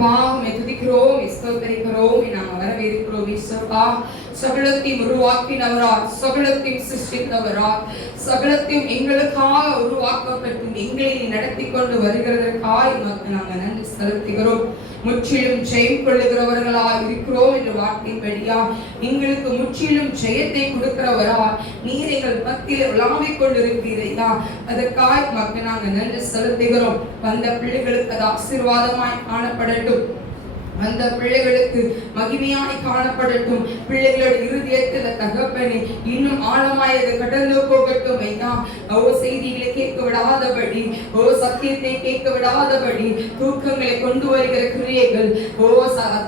அப்பா உம்மை துதிக்கிறோம், ஸ்தோத்திரிக்கிறோம், நாங்கள் வரவேற்கிறோம். இயேசுவா சகலத்தையும் உருவாக்கினவராய், சகலத்தையும் சிருஷ்டித்தவராய், சகலத்தையும் எங்களுக்காக உருவாக்கப்பட்டு எங்களை நடத்தி கொண்டு வருகிறதற்காய் உமக்கு நாங்கள் நன்றி செலுத்துகிறோம். முற்றிலும் ஜெயம் கொள்ளுகிறவர்களா இருக்கிறோம் என்ற வார்த்தைப்படியா எங்களுக்கு முற்றிலும் ஜெயத்தை கொடுக்கிறவரா நீர் எங்கள் மத்தியில் உலாவிக் கொண்டிருக்கிறீரா, அதற்காக மக்கள் நாங்கள் நன்றி செலுத்துகிறோம். வந்த பிள்ளைகளுக்கு அது ஆசீர்வாதமாய் காணப்படட்டும், அந்த பிள்ளைகளுக்கு மகிமையாய் காணப்படட்டும். பிள்ளைகளோட இருதயத்தில் தகப்பனே இன்னும் ஆழமாய் அது கடந்து போகட்டும். ஐயா செய்திகளை கேட்க விடாதபடி, சத்தியத்தை கேட்க விடாதபடி, தூக்கங்களை கொண்டு வருகிற கிரியைகள்,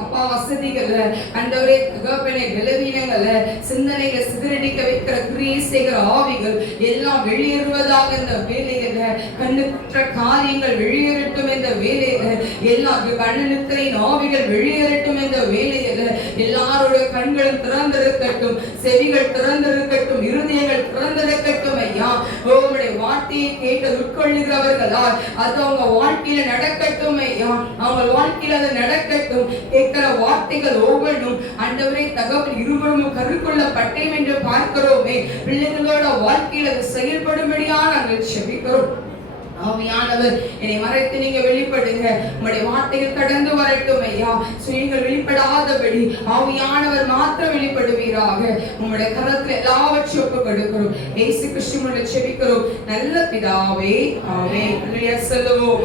அப்பா வசதிகளை, அந்தவரே தகப்பனை பலவீனங்களை, சிந்தனைகளை சிதறடிக்க வைக்கிற கிரியை செய்கிற ஆவிகள் எல்லாம் வெளியேறுவதாக இந்த வேலைகளை, கண்ணுற்ற காரியங்கள் வெளியேறட்டும். இந்த வேலைகளை எல்லா கண்ணனுத்திரையின் ஆவிகள் வெளியேறட்டும். இந்த வேலையில எல்லாருடைய கண்களும் திறந்திருக்கட்டும், செவிகள் திறந்திருக்கட்டும், இருதயங்கள் திறந்திருக்கட்டும். ஐயா உங்களுடைய வார்த்தையை கேட்டு உட்கொள்ளுகிறவர்களால் அது அவங்க வாழ்க்கையில நடக்கட்டும். ஐயா அவங்க வாழ்க்கையில அது நடக்கட்டும். கேட்கிற வார்த்தைகள் ஒவ்வொன்றும் ஆண்டவரே தகவல் இருவரும் கருக்குள்ள பட்டயம் என்று பார்க்கிறோமே, பிள்ளைகளோட வாழ்க்கையில அது செயல்படும்படியா நாங்கள் செபிக்கிறோம். ஆவியானவர் என்னை மறைத்து நீங்க வெளிப்படுங்க, உங்களுடைய வார்த்தைகள் கடந்து வரட்டும். ஐயா சுயங்கள் வெளிப்படாதபடி ஆவியானவர் மாத்திரம் வெளிப்படுவீராக. உங்களுடைய கரத்தில் எல்லாவற்றையும் ஒப்பு கொடுக்கிறோம். இயேசு கிறிஸ்துவின் செபிக்கிறோம் நல்ல பிதாவே, ஆமென். அல்லேலூயா சொல்லுவோம்.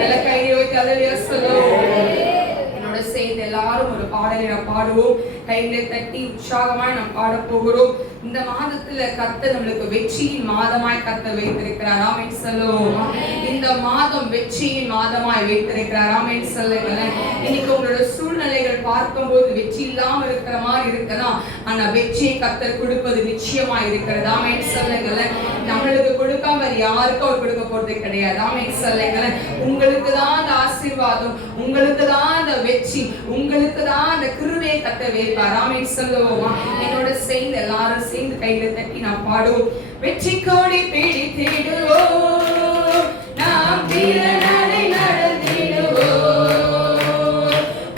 நல்ல கையை வைத்து அல்லேலூயா சொல்லுவோம். என்னோட சேர்ந்து எல்லாரும் ஒரு பாடலை நாம் பாடுவோம். கைகளை தட்டி உற்சாகமாய் நாம் பாட போகிறோம். இந்த மாதத்துல கர்த்தர் நம்மளுக்கு வெற்றியின் மாதமாய் கர்த்தர் வைத்திருக்கிறார். ஆமென் சொல்லுவோம். இந்த மாதம் வெற்றியின் மாதமாய் வைத்திருக்கிறார். ஆமென் சொல்லுங்களேன். இன்னைக்கு உங்களோட சூழ்நிலைகள் பார்க்கும்போது வெற்றி இல்லாம இருக்கிற மாதிரி இருக்கலாம், ஆனா வெற்றியை கர்த்தர் கொடுப்பது நிச்சயமா இருக்கிறது. ஆமென் சொல்லுங்களேன். நம்மளுக்கு கொடுக்காம யாருக்கும் அவர் கொடுக்க போறது கிடையாது. ஆமென் சொல்லுங்களேன். உங்களுக்கு தான் அந்த ஆசீர்வாதம், உங்களுக்கு தான் அந்த வெற்றி, உங்களுக்கு தான் அந்த கிருபையை கர்த்தர் வைப்பார். ஆமென் சொல்லுவோம். என்னோட சேர்ந்து எல்லாரும் சேர்ந்து கையில தட்டி நாம் பாடுவோம். வெற்றி கோடி பிடித்திடுவோம், நாம் வீரனை நடந்திடுவோம்.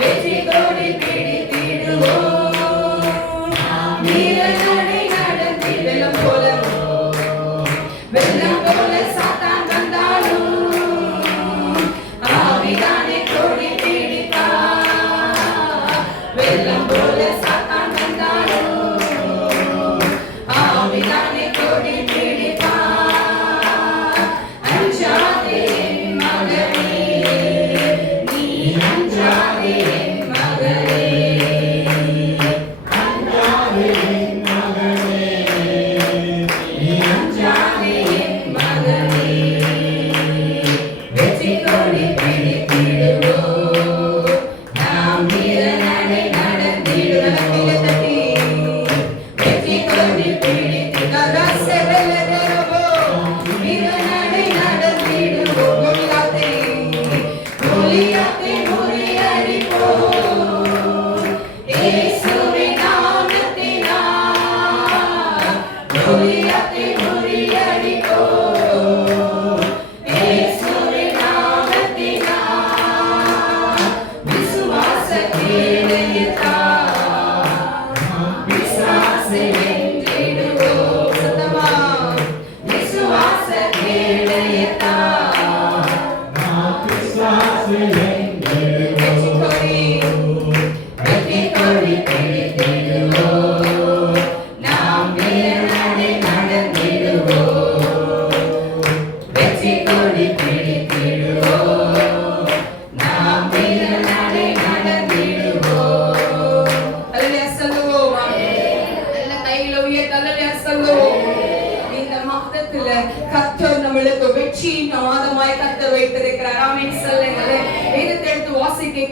வெற்றி கோடி பிடித்திடுவோம், நாம் வீரனை நடந்திடுவோம். வெள்ளம் போல சாத்தான் வந்தாலும் ஆவிதானே கோடி பிடிப்பார். வெள்ளம் போல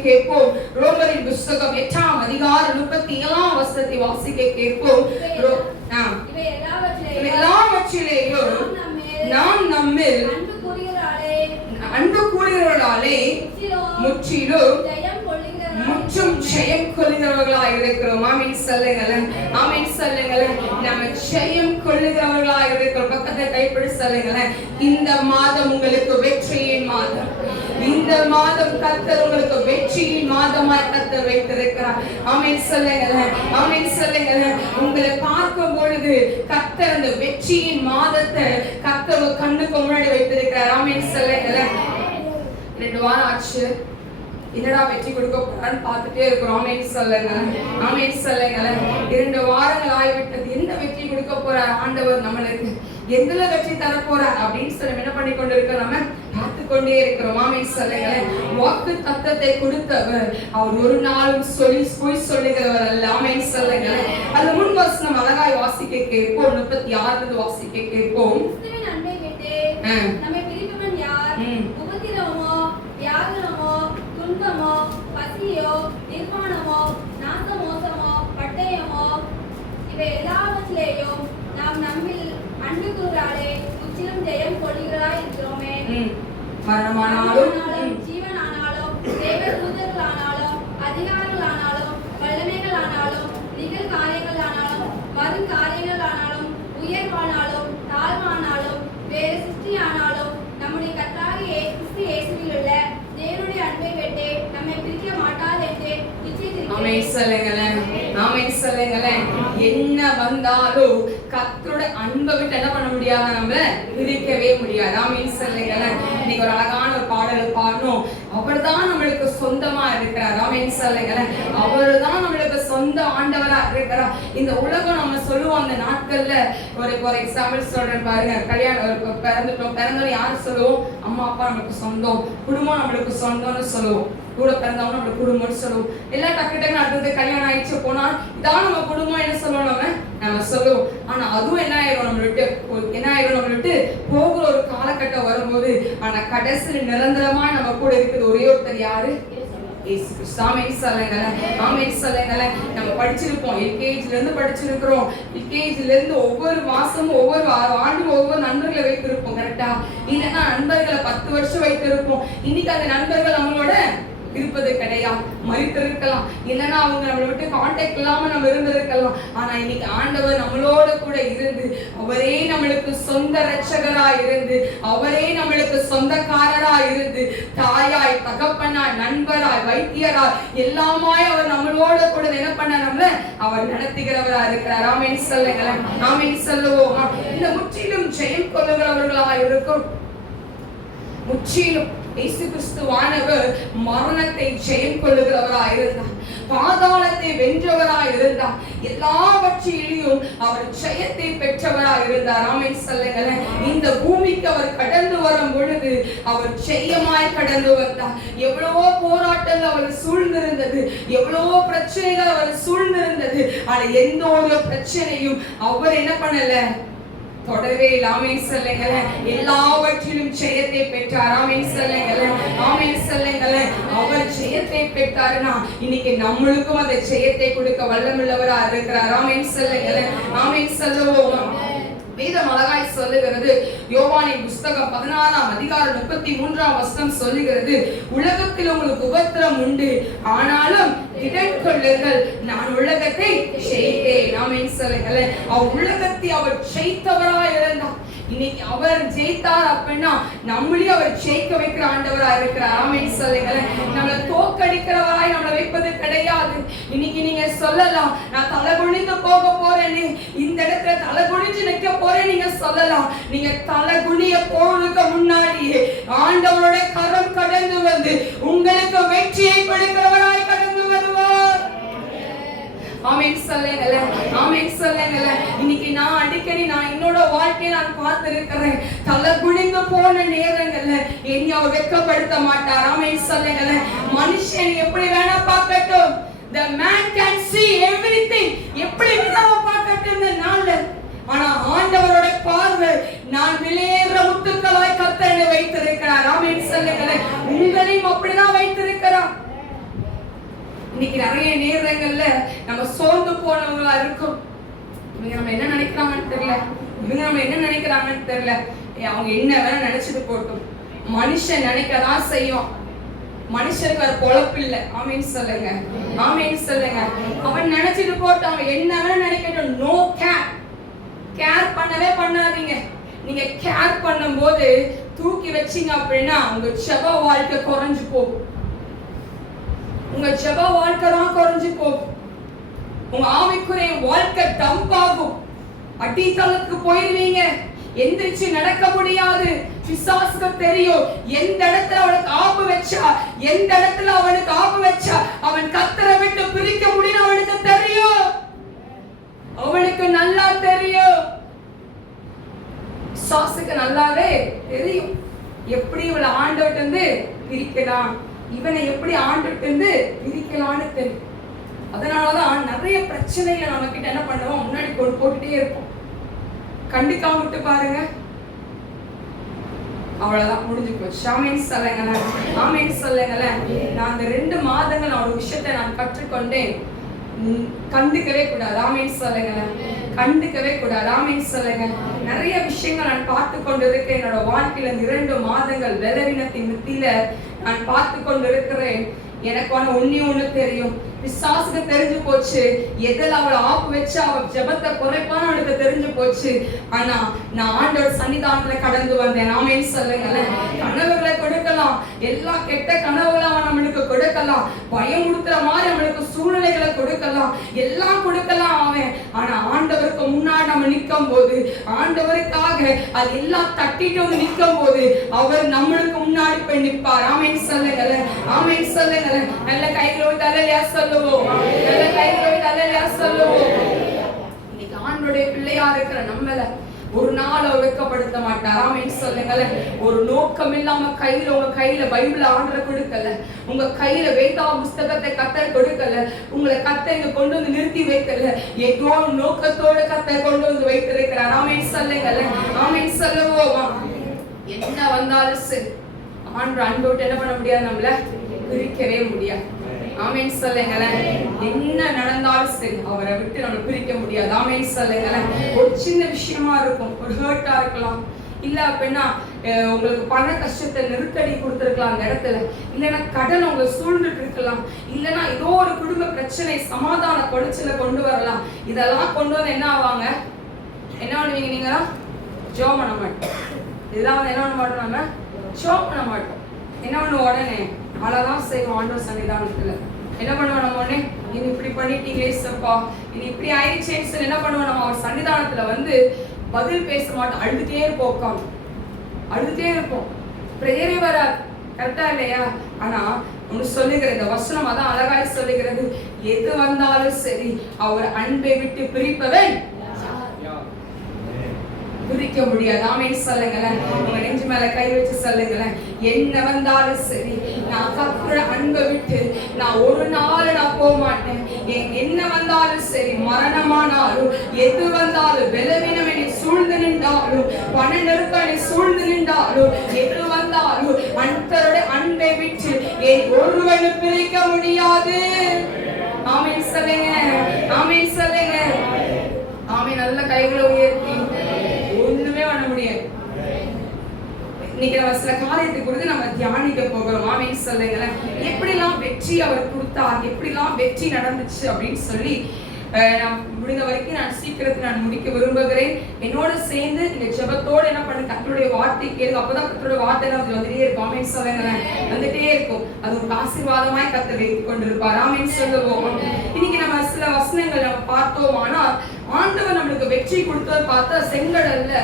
கேட்போம். ரோமரின் புத்தகம் 8ஆம் அதிகாரம் 37ஆம் வசனத்தை வாசிக்க கேட்போம். எல்லாவற்றிலேயும் நாம் நம்மில் அன்பு கூறுகிறவர்களாலே முற்றிலும் ஜெயம் கொள்ளுகிறவர்களாக இருக்கிறோம். ஆமென் சொல்லுங்களேன். ஆமென் சொல்லுங்களேன். நம்ம ஜெயம் கொள்ளுகிறவர்களாக இருக்கிறோம். பக்கத்தை கைப்பிடி சொல்லுங்களேன். இந்த மாதம் உங்களுக்கு வெற்றியின் மாதம், இந்த மாதம் கர்த்தர் உங்களுக்கு வெற்றியின் மாதமாய் கர்த்தர் வைத்திருக்கிறார். ஆமென் சொல்லுங்களேன், ஆமென் சொல்லுங்களேன். உங்களை பார்க்கும் பொழுது கர்த்தர் அந்த வெற்றியின் மாதத்தை கர்த்தர் கண்ணுக்கு முன்னாடி வைத்திருக்கிறார். ஆமென் சொல்லுங்களேன். 2 வாரம் ஆச்சு, என்னடா வெற்றி கொடுக்க போறான்னு பார்த்துட்டே இருக்கிறோம். ஆமென் சொல்லுங்களேன், ஆமென் சொல்லுங்களேன். 2 வாரங்கள் ஆகிவிட்டது. என்ன வெற்றி கொடுக்க போறார் ஆண்டவர் நம்மளுக்கு, எதுல வெற்றி தர போறார் அப்படின்னு சொல்லி என்ன பண்ணி கொண்டு இருக்கிறோம், நம்ம பார்த்து கொண்டே இருக்கிறோம். ஆமென் சொல்லுங்களேன். வாக்கு தத்தத்தை கொடுத்தவர் அவர் ஒரு நாளும் பொய் சொல்லுகிறவர் அல்ல. ஆமென் சொல்லுங்களேன். அது முன் வசனம் அழகாய் வாசிக்க கேட்போம். 36 வாசிக்க கேட்போம். நம்மை பிரிப்பவன் யார்? உபத்திரவமோ, வியாகுலமோ, துன்பமோ, பசியோ, நிர்வாணமோ, நாசமோசமோ, பட்டயமோ, இவை எல்லாவற்றிலேயும் நாம் நம்மில் அன்பு கூறாலே முற்றிலும் ஜெயம் கொள்கிறவராய் இருக்கிறோமே. மரணமானாலும் ஜீவனானாலும் தேவதூதர்களானாலும் அதிகாரங்களானாலும் வல்லமைகளானாலும் நிகழ் காரியங்களானாலும் வரும் காரியங்களானாலும் உயர்வானாலும் தாழ்வானாலும் வேறு சிருஷ்டியானாலும் நம்முடைய கர்த்தராகிய கிறிஸ்து இயேசுவில் உள்ள தேவனுடைய அன்பை விட்டு நம்மை பிரிக்க மாட்டாது என்று நிச்சயித்திருக்கிறேன். ஆமென் சொல்லுங்களேன், ஆமென் சொல்லுங்களேன். என்ன வந்தாலும் கர்த்தருடைய அன்பை விட்டு என்ன பண்ண முடியாது, நம்மள பிரிக்கவே முடியாது. ஆமென் சொல்லுங்களேன். இன்னைக்கு ஒரு அழகான ஒரு பாடல் பாடணும். அவர்தான் நம்மளுக்கு சொந்தமா இருக்கிறார். ஆமென் சொல்லுங்களேன். அவர்தான் நம்மளுக்கு சொந்த ஆண்டவரா இருக்கிறார். இந்த உலகம் நம்ம சொல்லுவோம் அந்த நாட்கள்ல, ஒரு எக்ஸாம்பிள் சொல்றேன் பாருங்க. கல்யாணம் பிறந்தவரை யாரு சொல்லுவோம், அம்மா அப்பா நம்மளுக்கு சொந்தம், குடும்பம் நம்மளுக்கு சொந்தம்னு சொல்லுவோம். கூட பிறந்தவங்க நம்ம குடும்பம்னு சொல்லுவோம். எல்லாம் டக்கு டக்குன்னு அடுத்தது கல்யாணம் ஆயிடுச்சு போனா இதான் நம்ம குடும்பம் என்ன சொல்லுவோம், நம்ம சொல்லுவோம். ஆனா அதுவும் என்ன ஆயிரும், நம்மளுக்கு போகிற ஒரு காலகட்டம் வரும்போது ஆனா கடைசியில் நிரந்தரமா நம்ம கூட இருக்குது ஒரே ஒருத்தர் யாரு, இயேசு கிறிஸ்து. ஆமென் சொல்லுங்களேன், ஆமென் சொல்லுங்களேன். நம்ம படிச்சிருப்போம், எல்கேஜில இருந்து படிச்சிருக்கிறோம். எல்கேஜில இருந்து ஒவ்வொரு மாசமும் ஒவ்வொரு ஆண்டும் ஒவ்வொரு நண்பர்களை வைத்திருப்போம். கரெக்டா? இல்லைன்னா நண்பர்களை 10 வருஷம் வைத்திருப்போம். இன்னைக்கு அந்த நண்பர்கள் நம்மளோட இருப்பது கிடையாது, மறித்திருக்கலாம். இல்லைன்னா அவங்க நம்மளை விட்டு கான்டாக்ட் இல்லாம நம்ம இருந்திருக்கலாம். ஆனா இன்னைக்கு ஆண்டவர் நம்மளோட கூட இருந்து அவரே நம்மளுக்கு சொந்த ரட்சகரா இருந்து அவரே நம்மளுக்கு சொந்தக்காரரா இருந்து தாயாய் தகப்பனாய் நண்பராய் வைத்தியராய் எல்லாமாய் அவர் நம்மளோட கூட என்ன பண்ண நம்மள அவர் நடத்துகிறவரா இருக்கிறார். ஆமென் சொல்லுங்களேன், ஆமென் சொல்லுவோம். இந்த முற்றிலும் ஜெயம் கொள்ளுகிறவர்களா இருக்கும். முற்றிலும் இயேசு கிறிஸ்துவானவர் மரணத்தை ஜெயம் கொள்ளுகிறவராய் இருந்தார், பாதாளத்தை வென்றவராய் இருந்தார், எல்லாவற்றிலும் அவர் ஜெயத்தை பெற்றவராய் இருந்தார். ஆமென் சொல்லுங்களேன். இந்த பூமிக்கு அவர் கடந்து வரும் பொழுது அவர் ஜெயமாய் கடந்து வந்தார். எவ்வளவோ போராட்டங்கள் அவர் சூழ்ந்திருந்தது, எவ்வளவோ பிரச்சனைகள் அவர் சூழ்ந்திருந்தது. ஆனா எந்த ஒரு பிரச்சனையும் அவர் என்ன பண்ணல, தொடரவே இல்லை. ஆமென் சொல்லுங்களேன். எல்லாவற்றிலும் ஜெயத்தை பெற்றார். ஆமென் சொல்லுங்களேன், ஆமென் சொல்லுங்களேன். அவர் ஜெயத்தை பெற்றாருன்னா இன்னைக்கு நம்மளுக்கும் அந்த ஜெயத்தை கொடுக்க வல்லமுள்ளவரா இருக்கிறார். ஆமென் சொல்லுங்களேன், ஆமென் சொல்லுவோம். வேதம் அழகாய் சொல்லுகிறது. யோவானின் புஸ்தகம் 16ஆம் அதிகாரம் 33ஆம் வசனம் சொல்லுகிறது, உலகத்தில் உங்களுக்கு உபத்திரம் உண்டு, ஆனாலும் திடன் கொள்ளுங்கள், நான் உலகத்தை ஜெயித்தேன். ஆமென் சொல்லுங்களேன். அவர் உலகத்தை அவர் ஜெயித்தவராய் இருந்தார். இன்னைக்கு அவர் ஜெயித்தார் அப்படின்னா நம்மளையும் அவர் ஜெயிக்க வைக்கிற ஆண்டவரா இருக்கிறார். ஆமென் சொல்லுங்களேன். நம்மளை தோக்கடிக்கிறவராய் நம்மளை வைப்பது கிடையாது. இன்னைக்கு நீங்க சொல்லலாம், நான் தலை குனிந்து போக போறேன்னு, இந்த இடத்துல தலை குனிஞ்சு நிற்க போறேன் நீங்க சொல்லலாம். நீங்க தலை குனிய போறதுக்கு முன்னாடியே ஆண்டவரோட கரம் கடந்து வந்து உங்களுக்கு வெற்றியை கொடுக்கிறவராய் கடந்து வருவார். ஆமென் சொல்லுங்களேன், ஆமென் சொல்லுங்களேன். இன்னைக்கு நான் அடிக்கடி என்னோட வாழ்க்கையை நான் பார்த்திருக்கிறேன். தலை குனிந்து போன நேரங்கள்ல என்னை அவர் வெட்கப்படுத்த மாட்டார். ஆமென் சொல்லுங்களேன். மனுஷன் எப்படி வேணா பார்க்கட்டும், the man can see everything, எப்படி வேணா பார்க்கட்டும் இந்த நாள்ல. ஆனா ஆண்டவரோட பார்வை நான் விலையேற முத்துக்களாய் கர்த்தரை வைத்திருக்கிறார். ஆமென் சொல்லுங்களேன். உங்களையும் அப்படிதான் வைத்திருக்கிறார். இன்னைக்கு நிறைய நேரங்கள்ல நம்ம சோர்ந்து போனவங்களா இருக்கும். இவங்க நம்ம என்ன நினைக்கிறாங்கன்னு தெரியல, இவங்க நம்ம என்ன நினைக்கிறாங்கன்னு தெரியல. அவங்க என்ன வேணா நினைச்சிட்டு போட்டும், மனுஷன் நினைக்கதான் செய்யும். மனுஷனுக்கு ஒரு பொழப்பு இல்லை. ஆமென் சொல்லுங்க, ஆமென் சொல்லுங்க. அவன் நினைச்சிட்டு போட்டு அவன் என்ன வேணா நினைக்கட்டும். நோ கேர், கேர் பண்ணவே பண்ணாதீங்க. நீங்க கேர் பண்ணும்போது தூக்கி வச்சீங்க அப்படின்னா உங்க ஜெப வாழ்க்கை குறைஞ்சு போகும். உங்க ஜெப வாழ்க்கை தான் குறைஞ்சு போகும். உங்க ஆவிக்குரிய வாழ்க்கை டம்ப் ஆகும். அடித்தளத்துக்கு போயிருவீங்க. எந்திரிச்சு நடக்க முடியாது. பிசாசுக்கு தெரியும் எந்த இடத்துல அவனுக்கு ஆப்பு வச்சா, எந்த இடத்துல அவனுக்கு ஆப்பு வச்சா அவன் கர்த்தரை விட்டு பிரிக்க முடியும். அவனுக்கு தெரியும், அவனுக்கு நல்லா தெரியும். பிசாசுக்கு நல்லாவே தெரியும் எப்படி இவளை ஆண்டவர்ட்ட இருந்து பிரிக்கலாம், இவனை எப்படி ஆண்டவர்ட்ட இருந்து பிரிக்கலாம்னு தெரியும். அதனாலதான் நிறைய பிரச்சனைகளை நம்ம கிட்ட என்ன பண்ணுவோம், முன்னாடி போட்டுட்டே இருப்போம். கண்டிக்காம விட்டு பாருங்க, அவ்வளவுதான், முடிஞ்சு போச்சு. ஆமென் சொல்லுங்களேன், ஆமென் சொல்லுங்களேன். நான் அந்த 2 மாதங்கள் ஒரு விஷயத்தை நான் கற்றுக்கொண்டேன். கண்டுக்கவே கூடாது. ஆமென் சொல்லுங்களேன், கண்டுக்கவே கூடாது. ஆமென் சொல்லுங்க. நிறைய விஷயங்கள் நான் பார்த்து கொண்டிருக்கேன். என்னோட வாழ்க்கையில 2 மாதங்கள் பலவீனத்தின் மத்தியில நான் பார்த்து கொண்டிருக்கிறேன். எனக்கு ஒண்ணு தெரியும், பிசாசுக்கு தெரிஞ்சு போச்சு எதில் அவளை ஆப்பு வச்சு அவ ஜெபத்தை குறைப்பான்னு அவனுக்கு தெரிஞ்சு போச்சு. ஆனா நான் ஆண்டவர் சன்னிதானத்துல கடந்து வந்தேன். ஆமென் சொல்லுங்களேன். கனவுகளை கொடுக்கலாம், எல்லா கெட்ட கனவுகளை அவன் நம்மளுக்கு கொடுக்கலாம், பயமுறுத்துற மாதிரி நம்மளுக்கு சூழ்நிலைகளை கொடுக்கலாம், எல்லாம் கொடுக்கலாம் அவன். ஆனா ஆண்டவருக்கு முன்னாடி நம்ம நிற்கும் போது, ஆண்டவருக்காக அது எல்லாம் தட்டிட்டு வந்து நிற்கும் போது அவர் நம்மளுக்கு முன்னாடி போய் நிற்பார். ஆமென் சொல்லுங்களேன், ஆமென் சொல்லுங்களேன். நல்ல கைகளோடு அல்லேலூயா சொல்லுவோம், நல்ல கைகளோடு அல்லேலூயா சொல்லுவோம். இன்னைக்கு ஆண்டவருடைய பிள்ளையா இருக்கிற நம்மள ஒரு நாள் வெட்கப்படுத்த மாட்டார். ஆமென் சொல்லுங்களேன். ஒரு நோக்கம் இல்லாம உங்க கையில பைபிள் ஆண்டவர் கொடுக்கல, உங்க கையில வேதா புஸ்தகத்தை கர்த்தர் கொடுக்கல, உங்களை கர்த்தர் கொண்டு வந்து நிறுத்தி வைக்கல, ஏதோ நோக்கத்தோட கர்த்தர் கொண்டு வந்து வைத்திருக்கிறார். ஆமென் சொல்லுங்களேன், ஆமென் சொல்லுவோம். என்ன வந்தாலும் சரி ஆண்டவர் அன்போட்டு என்ன பண்ண முடியாது, நம்மள பிரிக்கவே முடியாது. ஆமென் சொல்லுங்களேன். என்ன நடந்தாலும் சரி அவரை விட்டு நம்ம பிரிக்க முடியாது. ஆமென் சொல்லுங்களேன். ஒரு சின்ன விஷயமா இருக்கும், ஒரு ஹர்ட்டா இருக்கலாம், இல்ல அப்படின்னா உங்களுக்கு பண கஷ்டத்தை நெருக்கடி கொடுத்துருக்கலாம் அந்த இடத்துல, இல்லைன்னா கடன் உங்களை சூழ்ந்துட்டு இருக்கலாம், இல்லைன்னா ஏதோ ஒரு குடும்ப பிரச்சனை சமாதான குடைச்சல கொண்டு வரலாம். இதெல்லாம் கொண்டு வந்து என்ன ஆவாங்க, என்ன பண்ணுவீங்க, நீங்க ஜெபம் பண்ண மாட்டோம். இதெல்லாம் என்ன பண்ண மாட்டோம், நம்ம ஜெபம் பண்ண மாட்டோம். என்ன பண்ணுவோம், உடனே அழதான் செய்வோம் ஆண்டவர் சன்னிதானத்துல. என்ன பண்ணுவோம், நம்ம உடனே நீங்க இப்படி பண்ணிட்டீங்களே சப்பா, இது இப்படி ஆயிடுச்சேன்னு என்ன பண்ணுவோம், நம்ம அவர் சன்னிதானத்துல வந்து பதில் பேச மாட்டோம், அழுதுட்டே இருப்போம், உட்காந்து அழுதுட்டே இருப்போம், பிரேயரே வராது. கரெக்டா இல்லையா? ஆனா ஒன்னு சொல்லுகிறது, இந்த வசனம் அதான் அழகாய் சொல்லுகிறது, எது வந்தாலும் சரி அவர் அன்பை விட்டு பிரிப்பவன் பிரிக்க முடியாது. ஆமென் சொல்லுங்களேன். உங்க நெஞ்சு மேல கை வச்சு சொல்லுங்களேன், என்ன வந்தாலும் சரி நான் கர்த்தருடைய அன்பை விட்டு நான் ஒரு நாள் நான் போக மாட்டேன். என்ன வந்தாலும் சரி, மரணமானாலும் எது வந்தாலும், பலவீனம் என்னை சூழ்ந்து நின்றாலும், பண நெருக்கம் என்னை சூழ்ந்து நின்றாலும், எது வந்தாலும் கர்த்தருடைய அன்பை விட்டு என் ஒருவனும் பிரிக்க முடியாது. ஆமென் சொல்லுங்க, ஆமென் சொல்லுங்க, ஆமென். நல்ல கைகளை உயர்த்தி ஒண்ணுமே பண்ண முடியாது. இன்னைக்கு நம்ம சில காரியத்தை குறித்து நம்ம தியானிக்க போகிறோம். ஆமென் சொல்லுங்களேன். எப்படிலாம் வெற்றி அவர் கொடுத்தார், எப்படிலாம் வெற்றி நடந்துச்சு அப்படின்னு சொல்லி நான் முடிந்த வரைக்கும் நான் சீக்கிரத்தில் நான் முடிக்க விரும்புகிறேன். என்னோட சேர்ந்து நீங்க ஜெபத்தோடு என்ன பண்ணு, கர்த்தருடைய வார்த்தை கேளுங்க. அப்பதான் கர்த்தருடைய வார்த்தை வந்துட்டே இருக்கும். ஆமென் சொல்லுங்களேன். வந்துட்டே இருக்கும். அது ஒரு ஆசீர்வாதமாய் கர்த்தர் வைத்துக் கொண்டிருப்பார். ஆமென் சொல்லுவோம். இன்னைக்கு நம்ம சில வசனங்கள் நம்ம பார்த்தோம். ஆனால் ஆண்டவர் நம்மளுக்கு வெற்றி கொடுத்ததை பார்த்தா செங்கடல்ல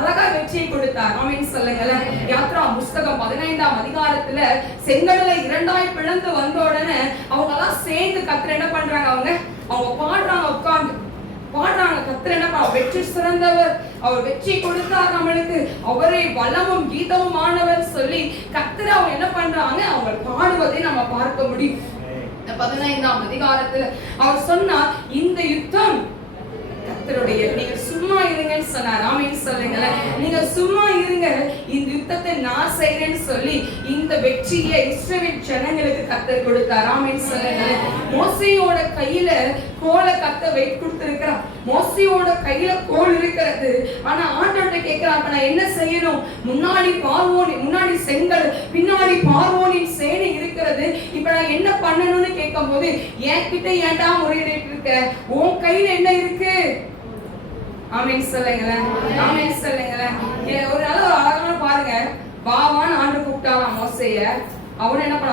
அழகா வெற்றியை கொடுத்தார். ஆமென் சொல்லுங்களேன். யாத்ரா புஸ்தகம் 15ஆம் அதிகாரத்துல செங்கடலை 2ஆய் பிளந்து வந்த உடனே அவங்க எல்லாம் சேர்ந்து கர்த்தர் என்ன பண்றாங்க, அவங்க பாடுறாங்க, உட்கார்ந்து பாடுறாங்க. கர்த்தர் என்ன, வெற்றி சிறந்தவர், அவர் வெற்றி கொடுத்தார் நம்மளுக்கு, அவரே வல்லமும் கீதமும் ஆனவர் சொல்லி கர்த்தர் அவங்க என்ன பண்றாங்க, அவங்க பாடுவதை நம்ம பார்க்க முடியும். 15ஆம் அதிகாரத்துல அவர் சொன்னார், இந்த யுத்தம் கர்த்தருடைய, நீங்க சும்மா இருங்கன்னு சொன்னார். ஆமென் சொல்லுங்களேன். நீங்க சும்மா இருங்க, இந்த யுத்தத்தை நான் செய்றேன்னு சொல்லி இந்த வெற்றியை இஸ்ரவேல் ஜனங்களுக்கு கர்த்தர் கொடுத்தார். ஆமென் சொல்லுங்களேன். மோசேயோட கையில கோலை கர்த்தர் வைத்து கொடுத்திருக்கிறார். மோசேயோட கையில கோல் இருக்கிறது. ஆனா ஆண்டவர்கிட்ட கேட்கிறாங்க, நான் என்ன செய்யணும், முன்னாடி பார்வோன், முன்னாடி செங்கல், பின்னாடி பார்வோனின் சேனை இருக்கிறது, இப்ப நான் என்ன பண்ணணும்னு கேட்கும் போது, என்கிட்ட ஏன்டா முறையிட்டு இருக்க, உன் கையில என்ன இருக்கு? ஆமென் சொல்லுங்களேன், ஆமென் சொல்லுங்களேன். ஒரு நல்ல அழகான பாருங்க, வாவான்னு ஆண்டு கூப்பிட்டாலாம் மோசைய. அவன் என்ன பண்ண,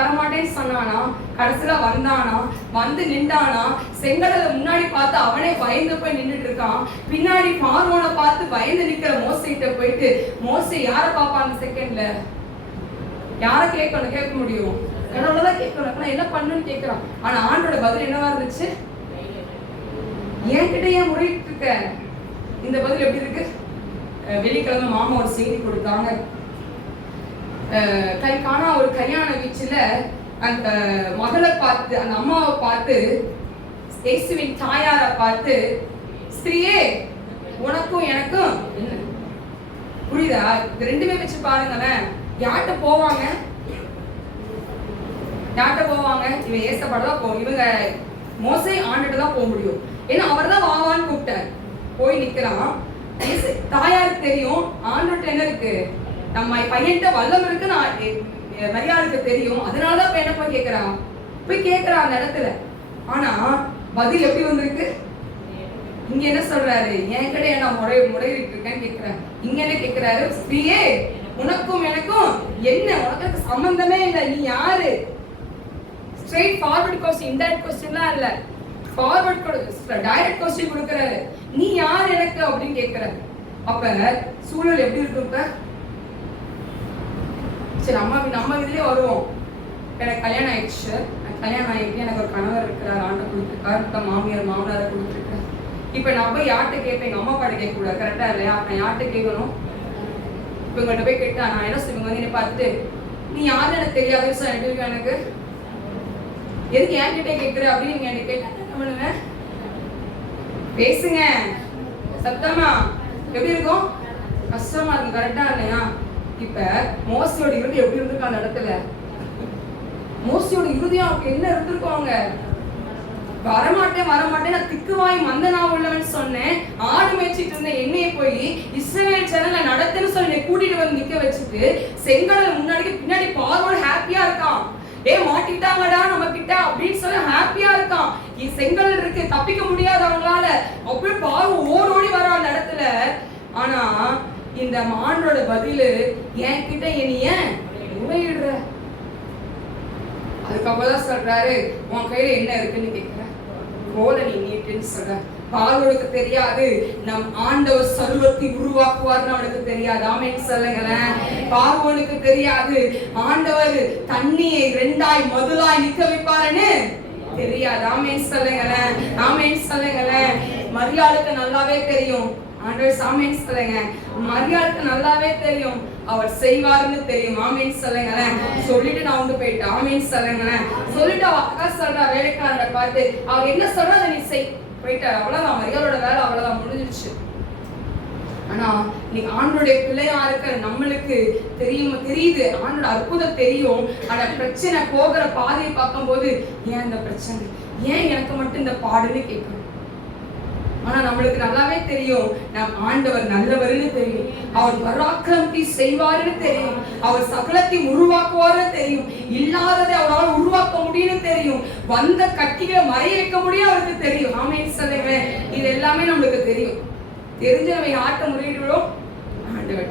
வரமாட்டேன்னு சொன்னானா. கடைசியில வந்தானா, வந்து நின்றானா. செங்கடலை முன்னாடி பார்த்து அவனே பயந்து போய் நின்றுட்டு இருக்கான். பின்னாடி பார்வோனை பார்த்து பயந்து நிக்கிற மோசைகிட்ட போயிட்டு, மோசை யாரை பாப்பா அந்த செகண்ட்ல? யாரை கேட்க முடியும்? கடவுளதான் கேட்கணும். என்ன பண்ணுன்னு கேட்கிறான். ஆனா ஆண்டோட பதில் என்னவா இருந்துச்சு? என்கிட்ட ஏன் முறையிட்டு இருக்க? இந்த பதில் எப்படி இருக்கு? வெள்ளிக்கிழமை மாமா ஒரு செய்தி கொடுத்தாங்க. ஒரு கல்யாண வீச்சுல அந்த மகளை பார்த்து, அந்த அம்மாவை பார்த்து, இயேசுவின் தாயாரை பார்த்து, ஸ்திரீயே உனக்கும் எனக்கும் புரியுதா? ரெண்டுமே வச்சு பாருங்களேன். யார்கிட்ட போவாங்க? இவன் ஏசப்படதான் போகும். இவங்க மோசே ஆண்டுட்டு தான் போக முடியும். ஏன்னா அவர் தான் வாவான்னு கூப்பிட்டார். போய் நிக்கிறான். தாயாருக்கு தெரியும் ஆண்டுட்டு என்ன இருக்கு, நம்ம பையன்கிட்ட வல்லம் இருக்கு, மரியாதைக்கு தெரியும். அதனாலதான் இப்ப என்ன போய் கேட்கிறான் அந்த இடத்துல. ஆனா பதில் எப்படி வந்திருக்கு? இங்க என்ன சொல்றாரு? என்கிட்ட நான் முறையிட்டு இருக்கேன்னு கேட்கிறேன். இங்க என்ன கேட்கிறாரு? ஸ்திரீயே உனக்கும் எனக்கும் என்ன, உனக்கு சம்பந்தமே இல்லை, நீ யாரு? ஸ்ட்ரெயிட் ஃபார்வர்ட் கொஸ்டின், இன்டைரக்ட் கொஸ்டின்லாம் இல்ல. டைரக்ட் கொஸ்டின் கொடுக்கறாரு. நீ யார் எனக்கு அப்படின்னு கேட்கிறாரு. அப்ப சூழல் எப்படி இருக்கும்? இப்ப சரி, நம்ம இதுலயே வருவோம். எனக்கு கல்யாணம் ஆயிடுச்சு. எனக்கு ஒரு கணவர் இருக்கிறார், ஆண்டை கொடுத்துருக்காரு, மாமனாரை கொடுத்துருக்காரு. இப்ப நான் போய் யார்கிட்ட கேட்பேன்? எங்க அம்மா பாட்ட கேட்க கூடாது, கரெக்டா இல்லையா? நான் யார்கிட்ட கேட்கணும்? இப்ப இவங்கள்ட்ட போய் கேட்டா நான் என்ன சொல்லுங்க வந்து என்ன பார்த்துட்டு, நீ யாருன்னு எனக்கு தெரியாது சார், எனக்கு எதுக்கு என்கிட்ட கேட்குற அப்படின்னு நீங்க என்ன கேட்டா என்ன பண்ணுங்க? பேசுங்க சத்தமா. எப்படி இருக்கும்? கஷ்டமா இருக்கு, கரெக்டா இல்லையா? இப்ப மோசையோட இறுதி எப்படி இருந்திருக்கு அந்த இடத்துல? மோசையோட இறுதியா அவருக்கு என்ன இருந்திருக்காங்க? வரமாட்டேன் நான் திக்குவாய் மந்தனா உள்ளவன் சொன்னேன். ஆடு மேய்ச்சிட்டு இருந்த என்னைய போய் இஸ்ரவேல் ஜனங்களை நடத்துன்னு சொல்லி கூட்டிட்டு வந்து நிக்க வச்சுட்டு செங்கடல் முன்னாடி பின்னாடி பார்வோட ஹாப்பியா இருக்கான். மாட்டிட்டாங்கடா நம்ம கிட்ட அப்படின்னு சொல்லி ஹாப்பியா இருக்கான். செங்கல் இருக்கு, தப்பிக்க முடியாது அவங்களால. அப்படியே பார்வை ஓடி வர அந்த இடத்துல. ஆனா இந்த மாண்டோட பதிலு, என்கிட்ட என்னைய முறையிடுற. அதுக்கப்புறம் சொல்றாரு, உன் கையில என்ன இருக்குன்னு கேட்கிற, போல நீ நீட்டுன்னு சொல்ற. பார்வோனுக்கு தெரியாது நம் ஆண்டவர் சர்வத்தை உருவாக்குவார்னு அவனுக்கு தெரியாது. ஆமென் சொல்லுங்களேன். பார்வோனுக்கு தெரியாது ஆண்டவர் தண்ணியை 2ஆய் மதுளாய் நிக்க வைப்பாருன்னு தெரியாது. ஆமென் சொல்லுங்களேன். மரியாளுக்கு நல்லாவே தெரியும். ஆண்டவர் ஆமென் சொல்லுங்க. மரியாளுக்கு நல்லாவே தெரியும் அவர் செய்வாருன்னு தெரியும். ஆமென் சொல்லுங்களேன். சொல்லிட்டு நான் வந்து போயிட்டேன். ஆமென் சொல்லுங்களேன். சொல்லிட்டு அவ அக்கா சொல்றா வேலைக்காரரை பார்த்து, அவர் என்ன சொல்றா அதை நீ செய். போயிட்டார். அவ்வளவுதான், மரியாளோட வேலை அவ்வளவுதான், முடிஞ்சிருச்சு. ஆனா நீங்க ஆண்டோடைய பிள்ளையா இருக்கிற நம்மளுக்கு தெரியுது ஆண்டோட அற்புதம் தெரியும். ஆனா பிரச்சனை போகிற பாதையை பார்க்கும் போது, ஏன் இந்த பிரச்சனை, ஏன் எனக்கு மட்டும் இந்த பாடுன்னு கேட்கணும். ஆனா நம்மளுக்கு நல்லாவே தெரியும் நம் ஆண்டவர் நல்லவர்னு தெரியும். அவர் பராக்கிரமத்தை செய்வாருன்னு தெரியும். அவர் சகலத்தை உருவாக்குவாருன்னு தெரியும். இல்லாததை அவரால் உருவாக்க முடியும்னு தெரியும். வந்த கட்டிகளை மறைய வைக்க முடியும் அவருக்கு தெரியும். ஆமென் சொல்லுங்க. இது எல்லாமே நம்மளுக்கு தெரியும். தெரிஞ்ச நம்ம யார்கிட்ட முறையிடுறோம்? ஆண்டவர்.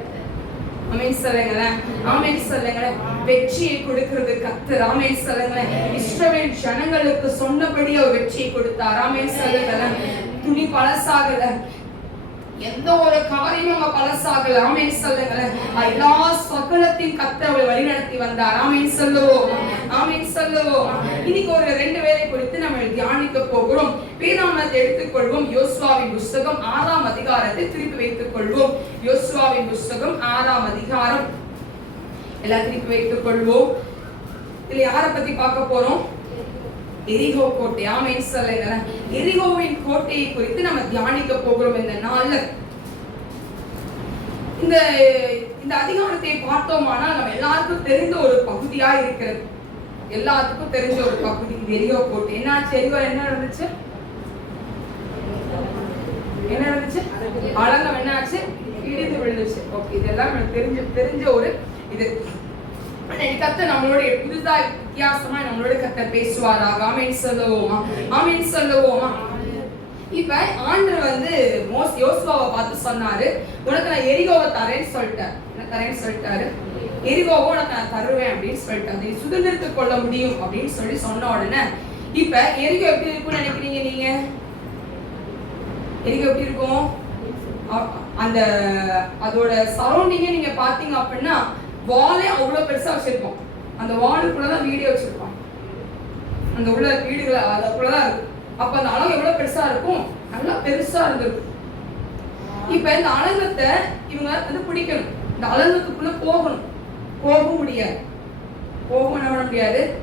ஆமென் சொல்லுங்களேன். ஆமென் சொல்லுங்களேன். வெற்றியை கொடுக்கிறது கர்த்தர். ஆமென் சொல்லுங்களேன். இஸ்ரவேல் ஜனங்களுக்கு சொன்னபடி அவர் வெற்றியை கொடுத்தார். ஆமென் சொல்லுங்களேன். துணி பழசாகல, எந்த ஒரு காரியமும் பழசாகல. ஆமென் சொல்லுங்களேன். எல்லா சகலத்தையும் கர்த்தர் வழிநடத்தி வந்தார். ஆமென் சொல்லுவோம். இன்னைக்கு ஒரு 2 பேரை குறித்து நம்ம தியானிக்க போகிறோம். வேதாகமத்தை எடுத்துக்கொள்வோம். யோசுவாவின் புஸ்தகம் 6ஆம் அதிகாரத்தை திருப்பி வைத்துக் கொள்வோம். யோசுவாவின் புஸ்தகம் 6ஆம் அதிகாரம் எல்லாம் திருப்பி வைத்துக் கொள்வோம். இதுல யாரை பத்தி பார்க்க போறோம்? எரிகோ கோட்டை. ஆமென் சொல்லுங்களேன். எரிகோவின் கோட்டையை குறித்து நம்ம தியானிக்க போகிறோம் இந்த நாள்ல. இந்த அதிகாரத்தை பார்த்தோமானால் நம்ம எல்லாருக்கும் தெரிந்த ஒரு பகுதியா இருக்கிறது. எல்லாத்துக்கும் தெரிஞ்ச ஒரு பகுதி எரிகோ கோட்டை. என்னாச்சு? எரிகோ என்ன நடந்துச்சு? அலங்கம் என்னாச்சு? இடிந்து விழுந்துச்சு. ஓகே, இதெல்லாம் நமக்கு தெரிஞ்ச ஒரு இது. கர்த்தர் நம்மளோட புதுசா வித்தியாசமா நம்மளோட கர்த்தர் பேசுவாராக. ஆமென் சொல்லுவோமா? இப்ப ஆண்டவர் வந்து யோசுவாவை பார்த்து சொன்னாரு, உனக்கு நான் எரிகோவை தரேன்னு சொல்லிட்டாரு. எரிகோவை உனக்கு நான் தருவேன் அப்படின்னு சொல்லிட்டு அதை சுதந்திரத்துக்கு கொள்ள முடியும் அப்படின்னு சொன்ன உடனே இப்ப எரிகோ எப்படி இருக்கும்னு நினைக்கிறீங்க நீங்க? எரிகோ எப்படி இருக்கும்? அந்த அதோட சரௌண்டிங்க நீங்க பாத்தீங்க அப்படின்னா வாலே அவ்வளவு பெருசா வச்சிருப்போம். அந்த வாலுக்குள்ளதான் வீடியோ வச்சிருப்பாங்க. அந்த உள்ள வீடுகளை அதுக்குள்ளதான் இருக்கும். அப்ப அந்த அளவு எவ்வளவு பெருசா இருக்கும்? நல்லா பெருசா இருந்திருக்கும். இப்ப இந்த அலங்கத்தை இவங்க வந்து பிடிக்கணும். இந்த அலங்கத்துக்குள்ள போகவும் முடியாது.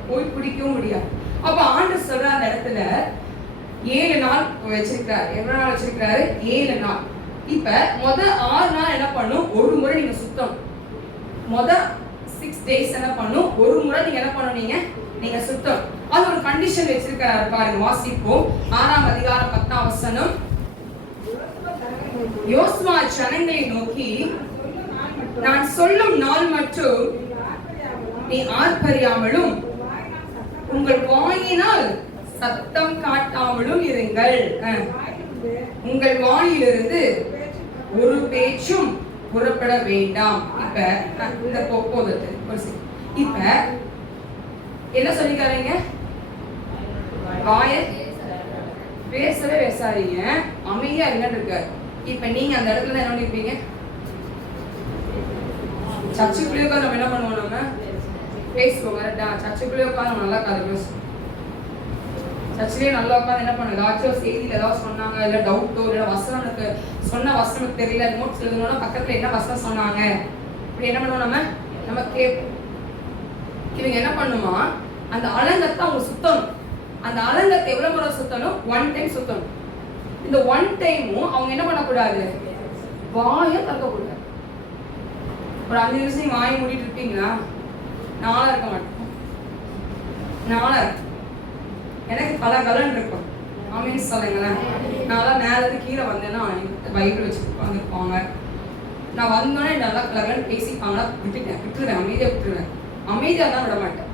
போய் பிடிக்கவும் முடியாது. அப்ப ஆண்டவர் சொல்ற அந்த இடத்துல 7 நாள் வச்சிருக்காரு. எவ்வளவு நாள் வச்சிருக்காரு? 7 நாள். இப்ப 6 நாள் என்ன பண்ணும்? ஒரு முறை நீங்க சுத்தம். 6 days என்ன பண்ணும்? ஒரு முறை நீங்க என்ன பண்ணுவீங்க? நீங்க சுத்தம். அது ஒரு கண்டிஷன் வச்சிருக்காரு பாருங்க. வாசிப்போம். 6ஆம் அதிகாரம் 10ஆம் வசனம். யோசுவா ஜனங்களை நோக்கி, நான் சொல்லும் நாள் மட்டும் நீ ஆர்ப்பரியாமலும் உங்கள் வாயினால் சத்தம் காட்டாமலும் இருங்கள். உங்கள் வாயிலிருந்து ஒரு பேச்சும் புறப்பட வேண்டாம். இப்ப இந்த போதத்தை இப்ப என்ன சொல்லிக்காரீங்க? வாய பேசவே பேசாதீங்க, அமைதியா இருங்கன்னு இருக்காரு. இப்ப நீங்க அந்த இடத்துல என்ன பண்ணிருப்பீங்க? சர்ச்சுக்குள்ளே உட்காந்து நம்ம என்ன பண்ணுவோம்? நம்ம பேசுவோம். கரெக்டா? சர்ச்சுக்குள்ளே உட்காந்து நம்ம நல்லா கதை பேசுவோம். சர்ச்சிலேயே நல்லா உட்காந்து என்ன பண்ணுங்க? ஏதாச்சும் செய்தியில் ஏதாவது சொன்னாங்க, இல்லை டவுட்டோ, இல்லை வசனம் எனக்கு சொன்ன வசனம் தெரியல, நோட்ஸ் எழுதணும்னா பக்கத்துல என்ன வசனம் சொன்னாங்க இப்படி என்ன பண்ணுவோம்? நம்ம கேட்போம். இவங்க என்ன பண்ணுமா? அந்த அலங்கத்தை அவங்க சுத்தணும். அந்த அலங்கத்தை எவ்வளவு முறை சுத்தணும்? 1 time சுத்தணும். இந்த 1 timeம் அவங்க என்ன பண்ணக்கூடாது? வாயை திறக்கக்கூடாது. ஒரு 5 நிமிஷம் வாயை மூடிட்டு இருப்பீங்களா? நாளா இருக்க மாட்டோம். எனக்கு கலகலன்னு இருக்கும். ஆமீன் சொல்லுங்களேன். நான் மேல இருந்து கீழே வந்தேன்னா பைபிள் வச்சு உட்காந்துருப்பாங்க. நான் வந்தோன்னே நல்லா கலகலன்னு பேசிப்பாங்களா? விட்டுருவேன். அமைதியா தான் விட மாட்டேன்.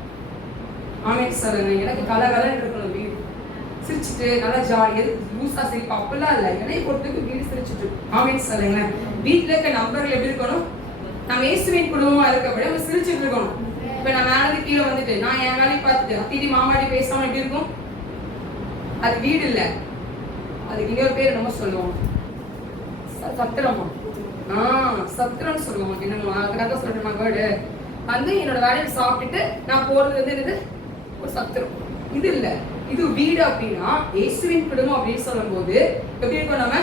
ஆமீன் சொல்லுங்க. எனக்கு கலகலன்னு இருக்கணும். வீடு சிரிச்சுட்டு நல்லா ஜாலியாக லூஸா சிரிப்பா அப்படிலாம் இல்லை. என்னை பொறுத்துக்கு வீடு சிரிச்சுட்டு. ஆமீன் சொல்லுங்களேன். வீட்டுல இருக்க நம்பர்கள் எப்படி இருக்கணும்? நம்ம இயேசுவின் குடும்பமா இருக்கப்படி அவங்க சிரிச்சுட்டு இருக்கணும். இப்ப நான் மேலே கீழே வந்துட்டு நான் என் வேலையை பார்த்துட்டு அத்திடி மாமாடி பேசாம எப்படி இருக்கும்? அது வீடு இல்ல, அதுக்கு இன்னொரு பேர் என்னமோ சொல்லுவோம், சத்திரமா. சத்திரம் சொல்லுவோம். என்னமோ அதுக்காக சொல்றேன். வேர்டு வந்து என்னோட வேலையை சாப்பிட்டுட்டு நான் போறது வந்து என்னது? ஒரு சத்திரம். இது இல்ல, இது வீடு. அப்படின்னா இயேசுவின் குடும்பம் அப்படின்னு சொல்லும் போது எப்படி இருக்கும்? நம்ம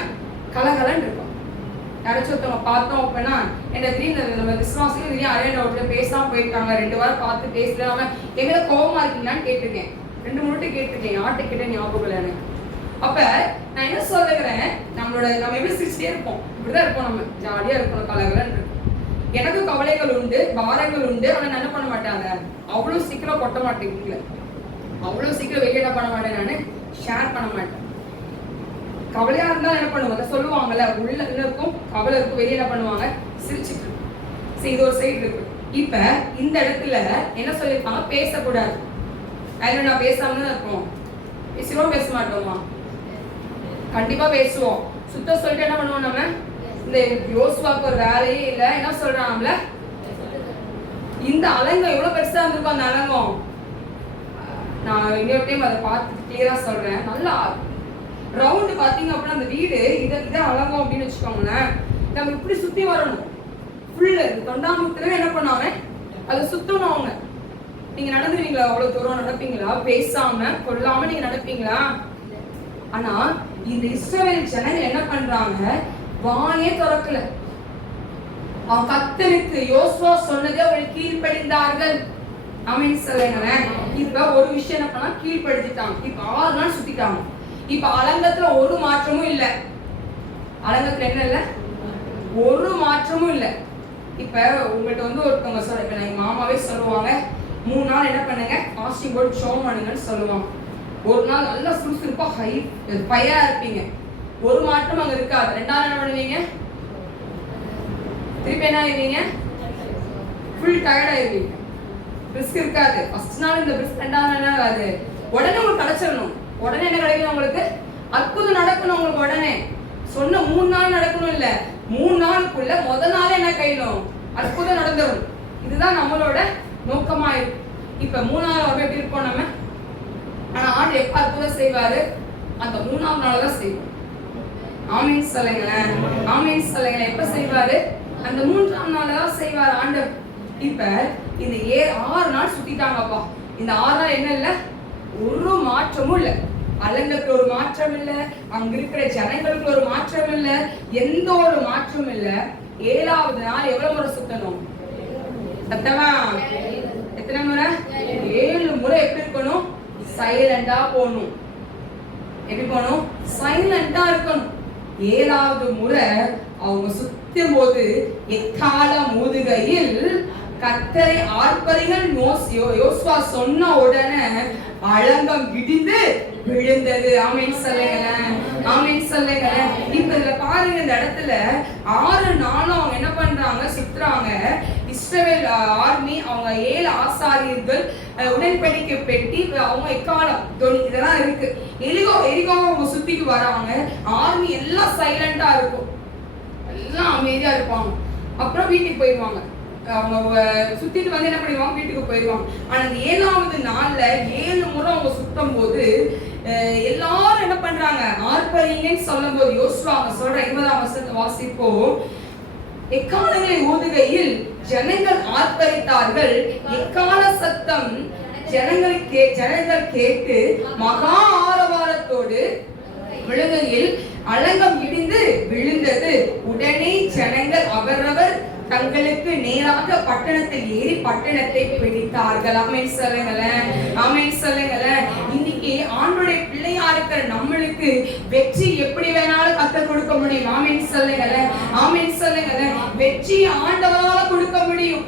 கலகலன்னு இருக்கோம். யாராச்சும் ஒருத்தவங்க பார்த்தோம் அப்படின்னா என்ன திடீர்னு நம்ம விசுவாசிகள் திடீர்னு அரேண்ட் அவுட்ல பேசாம போயிட்டாங்க, 2 வாரம் பார்த்து பேசல, அவன் எங்களை கோபமா இருக்கீங்களான்னு கேட்டிருக்கேன். 2 முறை கேட்டிருக்கேன். யார்கிட்ட கிட்ட ஞாபகம் இல்லைன்னு. அப்ப நான் என்ன சொல்லுகிறேன், நம்ம எப்படி சிரிச்சிட்டே இருப்போம். இப்படிதான் இருப்போம். நம்ம ஜாலியா இருக்கணும், கலகலன்னு இருக்கும். எனக்கு கவலைகள் உண்டு, பாரங்கள் உண்டு. ஆனா என்ன பண்ண மாட்டாங்க, அவ்வளவு சீக்கிரம் கொட்ட மாட்டேங்குது. அவ்வளவு சீக்கிரம் வெளியே என்ன பண்ண மாட்டேன், நானு ஷேர் பண்ண மாட்டேன். கவலையா இருந்தா என்ன பண்ணுவாங்க? சொல்லுவாங்கல்ல, உள்ள இருக்கும் கவலை இருக்கும், வெளியே என்ன பண்ணுவாங்க? சிரிச்சுட்டு இருக்கும். சரி, இது ஒரு சைடு இருக்கு. இப்ப இந்த இடத்துல என்ன சொல்லிருப்பாங்க? பேசக்கூடாது. அதில் நான் பேசாம தான் இருப்போம். பேசுவோம், பேச மாட்டோமா? கண்டிப்பா பேசுவோம். சுத்த சொல்லிட்டு என்ன பண்ணுவோம்? நம்ம இந்த யோசுவாக்கு ஒரு வேலையே இல்லை. என்ன சொல்றாங்கல்ல, இந்த அலங்கம் எவ்வளவு பெருசா இருந்திருக்கும். அந்த அலங்கம் நான் இன்னொரு டைம் அதை பார்த்துட்டு கிளியரா சொல்றேன். நல்லா ரவுண்டு பாத்தீங்க அப்படின்னா அந்த வீடு இதான் அலங்கம் அப்படின்னு வச்சுக்கோங்களேன். நம்ம இப்படி சுத்தி வரணும். ஃபுல்லு தொண்டாமுத்திரவே என்ன பண்ணாங்க? அதை சுத்தணும். அவங்க நீங்க நடந்துருவீங்களா? அவ்வளவு தூரம் நடப்பீங்களா? பேசாம கொள்ளாம நீங்க நடப்பீங்களா? ஆனா இந்த இஸ்ரவேல் ஜனங்க என்ன பண்றாங்க? வாயே திறக்கல. அவன் கர்த்தருக்கு யோசுவா சொன்னதே அவர்கள் கீழ்ப்படிந்தார்கள். ஆமென் சொல்லுங்களேன். இப்ப ஒரு விஷயம் என்ன பண்ணா? கீழ்ப்படுத்திட்டாங்க. இப்ப 6 நாள் சுத்திட்டாங்க. இப்ப அலங்கத்துல ஒரு மாற்றமும் இல்ல. அலங்கத்துல என்ன இல்ல? ஒரு மாற்றமும் இல்ல. இப்ப உங்கள்கிட்ட வந்து ஒருத்தவங்க சொல்ல, இப்ப எங்க மாமாவே சொல்லுவாங்க, 3 நாள் என்ன பண்ணுங்க? ஃபாஸ்டிங் போட்டு ஷோம் பண்ணுங்கன்னு சொல்லுவாங்க. ஒரு நாள் நல்லா சுறுசுறுப்பா ஃபயரா இருப்பீங்க. ஒரு மாற்றம் அங்க இருக்காது. 2 நாள் என்ன பண்ணுவீங்க? திருப்பி என்ன ஆயிருவீங்க? ஃபுல் டயர்ட் ஆயிருவீங்க. ரிஸ்க் இருக்காது. ஃபர்ஸ்ட் நாள் இந்த ரிஸ்க், 2வது நாள் என்ன ஆகாது? உடனே உங்களுக்கு கிடைச்சிடணும். உடனே என்ன கிடைக்கும் உங்களுக்கு? அற்புதம் நடக்கணும் உங்களுக்கு உடனே. சொன்ன 3 நாள் நடக்கணும் இல்ல, 3 நாளுக்குள்ள முதல் நாளே என்ன கையிலும் அற்புதம் நடந்துடும். இதுதான் நம்மளோட நோக்கமா இருக்கு. இப்ப 3ஆவது நாள் எப்படி இருப்போம் நம்ம? ஆனா ஆண்டு எப்ப அற்புதம் செய்வாரு? அந்த 3ஆவது நாள் தான் செய்வோம். ஆமீன் சொல்லுங்களேன், ஆமீன் சொல்லுங்களேன். எப்ப செய்வாரு? அந்த 3ஆம் நாள் தான் செய்வார் ஆண்டவர். இப்ப இந்த 6 நாள் சுத்திட்டாங்கப்பா. இந்த 6 நாள் என்ன இல்ல, ஒரு மாற்றமும் இல்ல. அலங்கத்துல ஒரு மாற்றம் இல்ல, அங்க இருக்கிற ஜனங்களுக்கு ஒரு மாற்றம் இல்ல, எந்த ஒரு மாற்றமும் இல்ல. 7ஆவது நாள் எவ்வளவு முறை சுத்தணும்? சத்தமா எத்தனை முறை? 7 முறை. எப்படி இருக்கணும்? சைலண்டா போகணும். எப்படி போகணும்? சைலண்டா இருக்கணும். 7ஆவது முறை அவங்க சுத்தும் போது எக்காலம் ஊதுகையில் கர்த்தரை ஆர்ப்பரிங்கள் யோசுவா சொன்ன உடனே அலங்கம் இடிந்து விழுந்தது. ஆமீன் சொல்லுங்க, ஆமீன் சொல்லுங்க. இப்ப இதுல பாருங்க, இந்த இடத்துல 6 நாளும் அவங்க என்ன பண்றாங்க? சுத்துறாங்க. இஸ்ரவேல் ஆர்மி, அவங்க 7 ஆசாரியர்கள், உடன்படிக்கை பெட்டி, அவங்க எக்காலம் இதெல்லாம் இருக்கு. எரிகோ அவங்க சுத்திக்கு வராங்க. ஆர்மி எல்லாம் சைலண்டா இருக்கும், எல்லாம் அமைதியா இருப்பாங்க. அப்புறம் வீட்டுக்கு போயிடுவாங்க. அவங்க சுத்திட்டு வந்து என்ன பண்ணிடுவாங்க? வீட்டுக்கு போயிடுவாங்க. ஆனா இந்த 7ஆவது நாள்ல 7 முறை அவங்க சுத்தும் போது எல்லாரும் என்ன பண்றாங்க? ஆர்ப்பரிங்கன்னு சொல்லும் போது யோசுவா அவங்க சொல்ற 20ஆம் வசனத்தை வாசிப்போம். எக்காலங்களை ஊதுகையில் ஜனங்கள் ஆர்ப்பரித்தார்கள். எக்கால சத்தம் ஜனங்கள் கேட்டு மகா ஆரவாரத்தோடு விழுகையில் அலங்கம் இடிந்து விழுந்தது. உடனே ஜனங்கள் அவரவர் தங்களுக்கு நேராக பட்டணத்தில் ஏறி பட்டணத்தை பிடித்தார்கள். ஆமென் சொல்லுங்களேன், ஆமென் சொல்லுங்களேன். இன்னைக்கு ஆண்டவருடைய பிள்ளையா இருக்கிற நம்மளுக்கு வெற்றி எப்படி வேணாலும் கர்த்தர் கொடுக்க முடியும். ஆமென் சொல்லுங்களேன், ஆமென் சொல்லுங்களேன். வெற்றி ஆண்டவரால கொடுக்க முடியும்.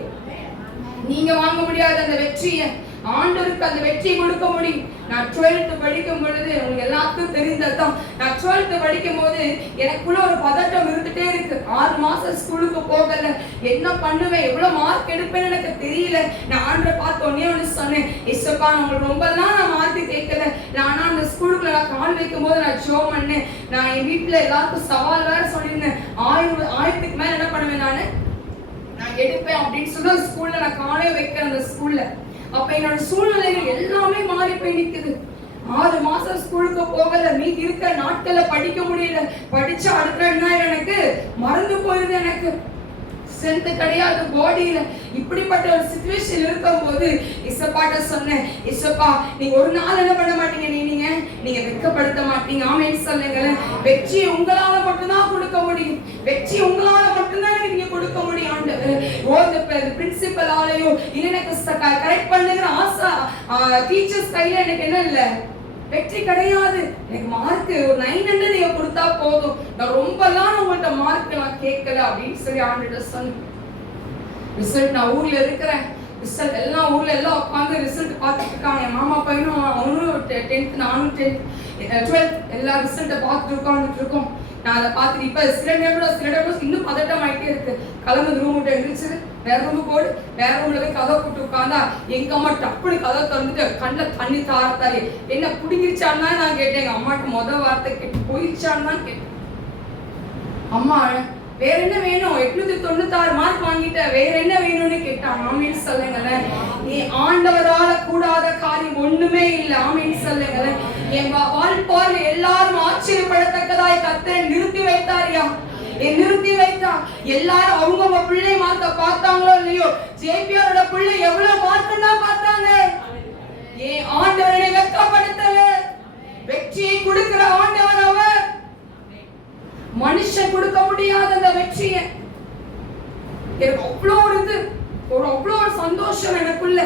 நீங்க வாங்க முடியாத அந்த வெற்றியை ஆண்டவருக்கு அந்த வெற்றி கொடுக்க முடியும். நான் 12th படிக்கும் பொழுது உங்களுக்கு எல்லாத்துக்கும் தெரிந்ததுதான். நான் 12th படிக்கும் போது எனக்குள்ள ஒரு பதட்டம் இருந்துட்டே இருக்கு. 6 மாசம் ஸ்கூலுக்கு போகல, என்ன பண்ணுவேன், எவ்வளவு மார்க் எடுப்பேன்னு எனக்கு தெரியல. நான் ஆண்டரை பார்த்து ஒண்ணு சொன்னேன், இசப்பா உங்களுக்கு ரொம்பலாம் நான் மார்க் கேட்கல. நானா அந்த ஸ்கூலுக்குள்ள நான் கால் வைக்கும் போது நான் ஜோ பண்ணேன். நான் என் வீட்டுல எல்லாருக்கும் சவால் வேற சொல்லியிருந்தேன். 1000க்கு மேல என்ன பண்ணுவேன் நான் எடுப்பேன் அப்படின்னு சொல்லி ஸ்கூல்ல நான் காலே வைக்கிறேன். அந்த ஸ்கூல்ல அப்ப என்னோட சூழ்நிலைகள் எல்லாமே மாறி போய் நிக்குது. 6 மாசம் ஸ்கூலுக்கு போகல, மீதி இருக்கிற நாட்கள்ல படிக்க முடியல. படிச்சா அடுத்த நாள் எனக்கு மறந்து போயிருது. எனக்கு ஸ்ட்ரென்த் கிடையாது பாடியில. இப்படிப்பட்ட ஒரு சிச்சுவேஷன் இருக்கும் போது இசப்பாட்ட சொன்னேன், இசப்பா நீங்க ஒரு நாள் என்ன பண்ண மாட்டீங்க, நீங்க வெட்கப்படுத்த மாட்டீங்க. ஆமென் சொல்லுங்களேன். வெற்றி உங்களால மட்டும்தான் கொடுக்க முடியும். வெற்றி உங்களால மட்டும்தான் நீங்க கொடுக்க முடியும். ஆண்டவர் பிரின்சிபலாலயோ இல்ல எனக்கு கரெக்ட் பண்ணுகிற ஆசா டீச்சர்ஸ் கையில எனக்கு என்ன இல்ல, வெற்றி கிடையாது. எனக்கு மார்க் ஒரு 900 நீங்க கொடுத்தா போதும், நான் ரொம்பலாம் உங்கள்ட்ட மார்க் நான் கேட்கல அப்படின்னு சொல்லி ஆண்டுகிட்ட சொன்னேன். ரிசல்ட் நான் ஊர்ல இருக்கிறேன், ரிசல்ட் எல்லாம் ஊர்ல எல்லாம் உட்காந்து ரிசல்ட் பார்த்துட்டு இருக்காங்க. என் மாமா பையனும் அவனும் 10th, நானும் 10th, 12th எல்லா ரிசல்ட்டை பார்த்துட்டு உட்காந்துட்டு இருக்கோம். நான் அதை பார்த்துட்டு இப்ப சில நேரம் இன்னும் பதட்டம் ஆயிட்டே இருக்கு. கிளம்பு ரூம் விட்டு எழுந்திரிச்சு வேற ரூமுக்கு ஓடு, வேற ரூம்ல போய் கதை போட்டு உட்காந்தா எங்க அம்மா டப்புனு கதை திறந்துட்டு கண்ணில் தண்ணி தாரத்தாரு. என்ன பிடிங்கிருச்சான்னு நான் கேட்டேன். எங்க அம்மாட்ட முதல் வார்த்தை கேட்டு போயிடுச்சான்னு தான் கேட்டேன். அம்மா வேற என்ன வேணும், 896 மார்க் வாங்கிட்ட, வேற என்ன வேணும்னு கேட்டான். ஆமீன் சொல்லுங்களேன். நீ ஆண்டவரால கூடாத காரியம் ஒண்ணுமே இல்லை. ஆமீன் சொல்லுங்களேன். என் வாழ்ப்பால் எல்லாரும் ஆச்சரியப்படத்தக்கதாய் கர்த்தர் நிறுத்தி வைத்தாரியா, நிறுத்தி வைத்தா. எல்லாரும் அவங்க பிள்ளை மார்க்க பார்த்தாங்களோ இல்லையோ, ஜேபிஆரோட பிள்ளை எவ்வளவு மார்க் தான் பார்த்தாங்க. ஏன் ஆண்டவரை வெட்கப்படுத்தல. வெற்றியை கொடுக்கிற ஆண்டவன் அவர். மனுஷன் கொடுக்க முடியாத அந்த வெற்றியை எனக்கு அவ்வளோ ஒரு சந்தோஷம் எனக்குள்ள.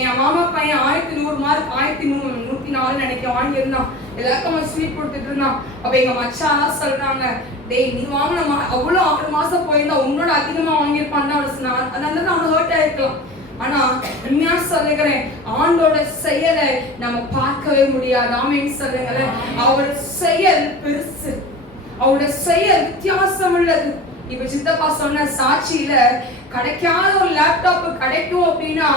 என் மாமா பையன் 1100 மார்க் 1104 நினைக்க வாங்கியிருந்தான். எல்லாருக்கும் ஸ்வீட் கொடுத்துட்டு இருந்தான். அப்ப எங்க மச்சான் சொல்றாங்க, டேய் நீ வாங்கின அவ்வளோ 6 மாசம் போயிருந்தா உன்னோட அதிகமா வாங்கியிருப்பான் தான் சொன்னான். அதனால தான் அவனை ஹர்ட் ஆயிருக்கலாம். ஆனா உண்மையா சொல்லுகிறேன், ஆண்டோட செயலை நம்ம பார்க்கவே முடியாது. ஆமென் சொல்லுங்களேன். அவரோட செயல் பெருசு, அவருடைய செயல் வித்தியாசம் உள்ளது. இப்ப சித்தப்பா சொன்ன சாட்சியில கிடைக்காத ஒரு லேப்டாப் கிடைக்கும் அப்படின்னா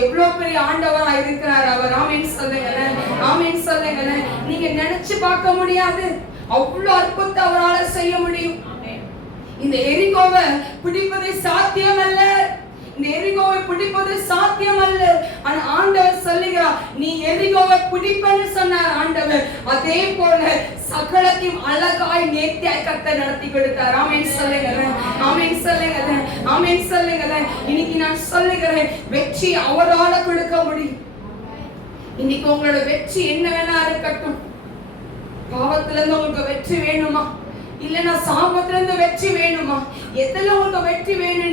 எவ்வளவு பெரிய ஆண்டவரா இருக்கிறார் அவர். ஆமென் சொல்லுங்களேன், ஆமென் சொல்லுங்களேன். நீங்க நினைச்சு பார்க்க முடியாது. அவ்வளவு அற்புதத்தை அவரால் செய்ய முடியும். இந்த எரிகோவை பிடிப்பது சாத்தியம் அல்ல. இந்த எரிகோவை பிடிப்பது சாத்தியம் அல்ல. ஆனா ஆண்டவர் சொல்லுகிறார், நீ எரிகோவை பிடிப்பன்னு சொன்னார் ஆண்டவர். அதே போல சகலத்தையும் அழகாய் நேர்த்தியாய் கர்த்தர் நடத்தி கொடுத்தார். ஆமென் சொல்லுங்க, ஆமென் சொல்லுங்க, ஆமென் சொல்லுங்க. இன்னைக்கு நான் சொல்லுகிறேன், வெற்றி அவரால கொடுக்க முடியும். இன்னைக்கு உங்களோட வெற்றி என்ன வேணா இருக்கட்டும். பாவத்துல இருந்து உங்களுக்கு வெற்றி வேணுமா? இல்லனா சாபத்துல இருந்து வெற்றி வேணுமா? எதுல உங்களுக்கு வெற்றி வேணும்?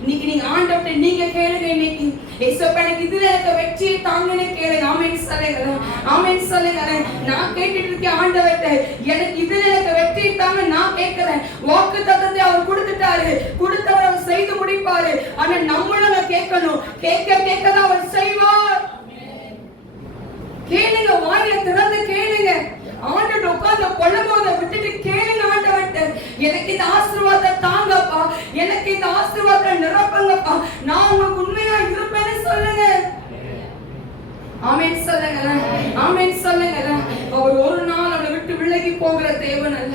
இன்னைக்கு நீங்க ஆண்டவர்ட்ட நீங்க கேளுங்க. இன்னைக்கு இயேசுப்பா எனக்கு இதுல இருக்க வெற்றியை தாங்கன்னு கேளுங்க. ஆமென் சொல்லுங்க, ஆமென் சொல்லுங்க. நான் கேட்டுட்டு இருக்கேன் ஆண்டவர்ட்ட, எனக்கு இதுல இருக்க வெற்றியை தாங்க நான் கேட்கிறேன். வாக்குத்தத்தத்தை அவர் கொடுத்துட்டாரு, கொடுத்தவர் அவர் செய்து முடிப்பாரு. ஆனா நம்மளும் கேட்கணும். கேட்கதான் அவர் செய்வார். கேளுங்க, வாயில திறந்து கேளுங்க. ஆண்டவர் உட்கார்ந்து கொள்ளும்போதை விட்டுட்டு கேளுங்க ஆண்டவர்ட்ட, எனக்கு இந்த ஆசீர்வாதத்தை தாங்கப்பா, எனக்கு இந்த ஆசீர்வாதத்தை நிரப்புங்கப்பா, நான் உங்களுக்கு உண்மையா இருப்பேன்னு சொல்லுங்க. ஆமென் சொல்லுங்க, ஆமென் சொல்லுங்க. அவர் ஒரு நாள் அவளை விட்டு விலகி போகிற தேவன் அல்ல.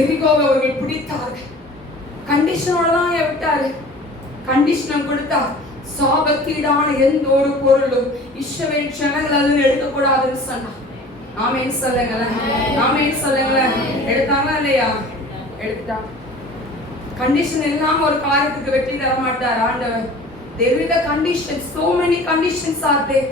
எரிகோவை அவர்கள் பிடித்தார்கள். கண்டிஷனோட தான் விட்டாரு. கண்டிஷன் கொடுத்தார், சாபத்தீடான எந்த ஒரு பொருளும் இஸ்ரவேல் ஜனங்கள் அதில் எடுக்கக்கூடாதுன்னு சொன்னார். ஆமென் சொல்லுங்க, ஆமென் சொல்லுங்க. எடுத்தாங்களா இல்லையா? எடுத்தா. கண்டிஷன் இல்லாம ஒரு காரியத்துக்கு வெற்றி தர மாட்டார் ஆண்டவர். There is a condition, so many conditions are there.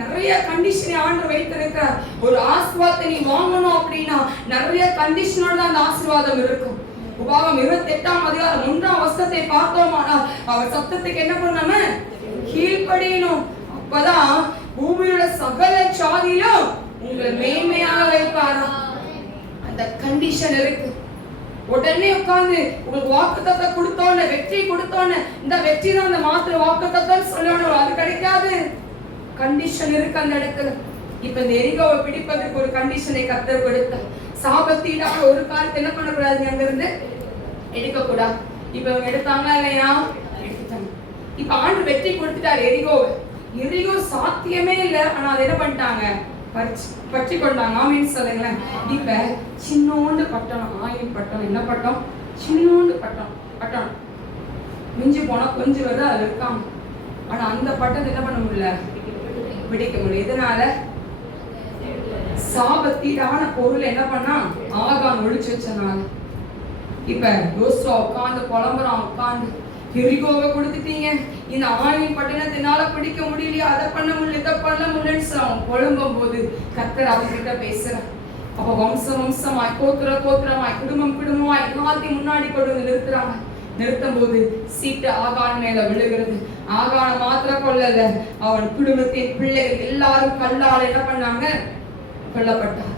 நிறைய கண்டிஷனை ஆண்டவர் வைத்திருக்கிறார். ஒரு ஆசீர்வாதத்தை நீ வாங்கணும் அப்படின்னா நிறைய கண்டிஷனோட தான் அந்த ஆசீர்வாதம் இருக்கும். உபாகம் 28ஆம் அதிகாரம் 1ஆம் வசனத்தை பார்த்தோமானால் அவர் சத்தத்துக்கு என்ன பண்ணணும்? கீழ்ப்படியணும். அப்பதான் பூமியோட சகல சாதியிலும் உங்களை மேன்மையாக வைப்பாரா. அந்த கண்டிஷன் இருக்கு. உடனே உட்கார்ந்து உங்களுக்கு வாக்குத்தத்தம் கொடுத்தோன்னு, வெற்றி கொடுத்தோன்னு, இந்த வெற்றி தான் அந்த மாத்திர வாக்குத்தத்தம் சொல்லணும், அது கிடைக்காது. கண்டிஷன் இருக்கு அந்த இடத்துல. இப்ப இந்த எரிகோவை பிடிப்பதற்கு ஒரு கண்டிஷனை கர்த்தர் கொடுத்தார். சாபத்தீடாக ஒரு காரியத்தை என்ன பண்ணக்கூடாது, அங்க இருந்து எடுக்கக்கூடாது. இப்ப இவங்க எடுத்தாங்களா இல்லையா? எடுத்துட்டாங்க. இப்ப ஆண்டு வெற்றி கொடுத்துட்டாரு எரிகோவை. எரிகோ சாத்தியமே இல்லை. ஆனா அதை என்ன பண்ணிட்டாங்க? பற்றி கொண்டாங்க. ஆமென் சொல்லுங்களேன். இப்ப சின்னோண்டு பட்டணம், ஆயின் பட்டணம். என்ன பட்டம்? சின்னோண்டு பட்டணம். மிஞ்சி போனா கொஞ்சம் வருது, அது இருக்காங்க. ஆனா அந்த பட்டத்தை என்ன பண்ண முடியல, பிடிக்க முடியும். இதனால சாபத்தீடான பொருள் என்ன பண்ணா ஆகான் ஒழிச்சு வச்சனால. இப்ப யோசுவா உட்கார்ந்து புலம்புறான். உட்கார்ந்து எரிகோவை கொடுத்துட்டீங்க, இந்த ஆயின் பட்டணத்தினால பிடிக்க முடியலையா, அதை பண்ண முடியல, இதை பண்ண முடியலன்னு அவன் புலம்பும் போது கர்த்தர் அவங்கிட்ட பேசுறான். அப்ப வம்சமாய் கோத்திரமாய் குடும்பமாய் எல்லாத்தையும் முன்னாடி கொண்டு வந்து நிறுத்துறாங்க. நிறுத்தும் போது சீட்டு ஆகான் மேல விழுகிறது. ஆகான மாத்திரம் கொள்ளல, அவன் குடும்பத்தின் பிள்ளைகள் எல்லாரும் கல்லால் என்ன பண்ணாங்க? கொல்லப்பட்டார்.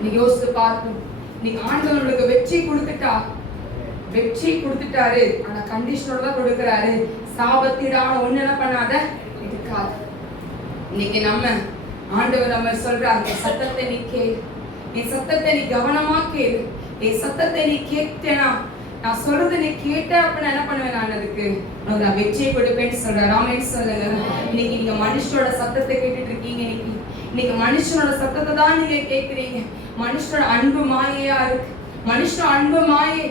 நீ யோசித்து பார்ப்போம். நீ ஆண்டவனுக்கு வெற்றி கொடுத்துட்டாரு. ஆனா கண்டிஷனோட தான் கொடுக்கிறாரு. சாபத்தீடான ஒண்ணு என்ன பண்ணாத இருக்காது. இன்னைக்கு நம்ம ஆண்டவர் நம்ம சொல்றாங்க, சத்தத்தை நீ கேளு, என் சத்தத்தை நீ கவனமா கேளு, என் சத்தத்தை நீ கேட்டனா, நான் சொல்றது நீ கேட்ட அப்படின்னா என்ன பண்ணுவேன், நான் அதுக்கு நான் வெற்றியை கொடுப்பேன்னு சொல்றேன். ஆமென் சொல்லுங்க. இன்னைக்கு நீங்க மனுஷனோட சத்தத்தை கேட்டுட்டு இருக்கீங்க. இன்னைக்கு மனுஷனோட சத்தத்தை தான் நீங்க கேட்கிறீங்க. மனுஷனோட அன்பு மாயையா இருக்கு. மனுஷன் அன்பு மாயை.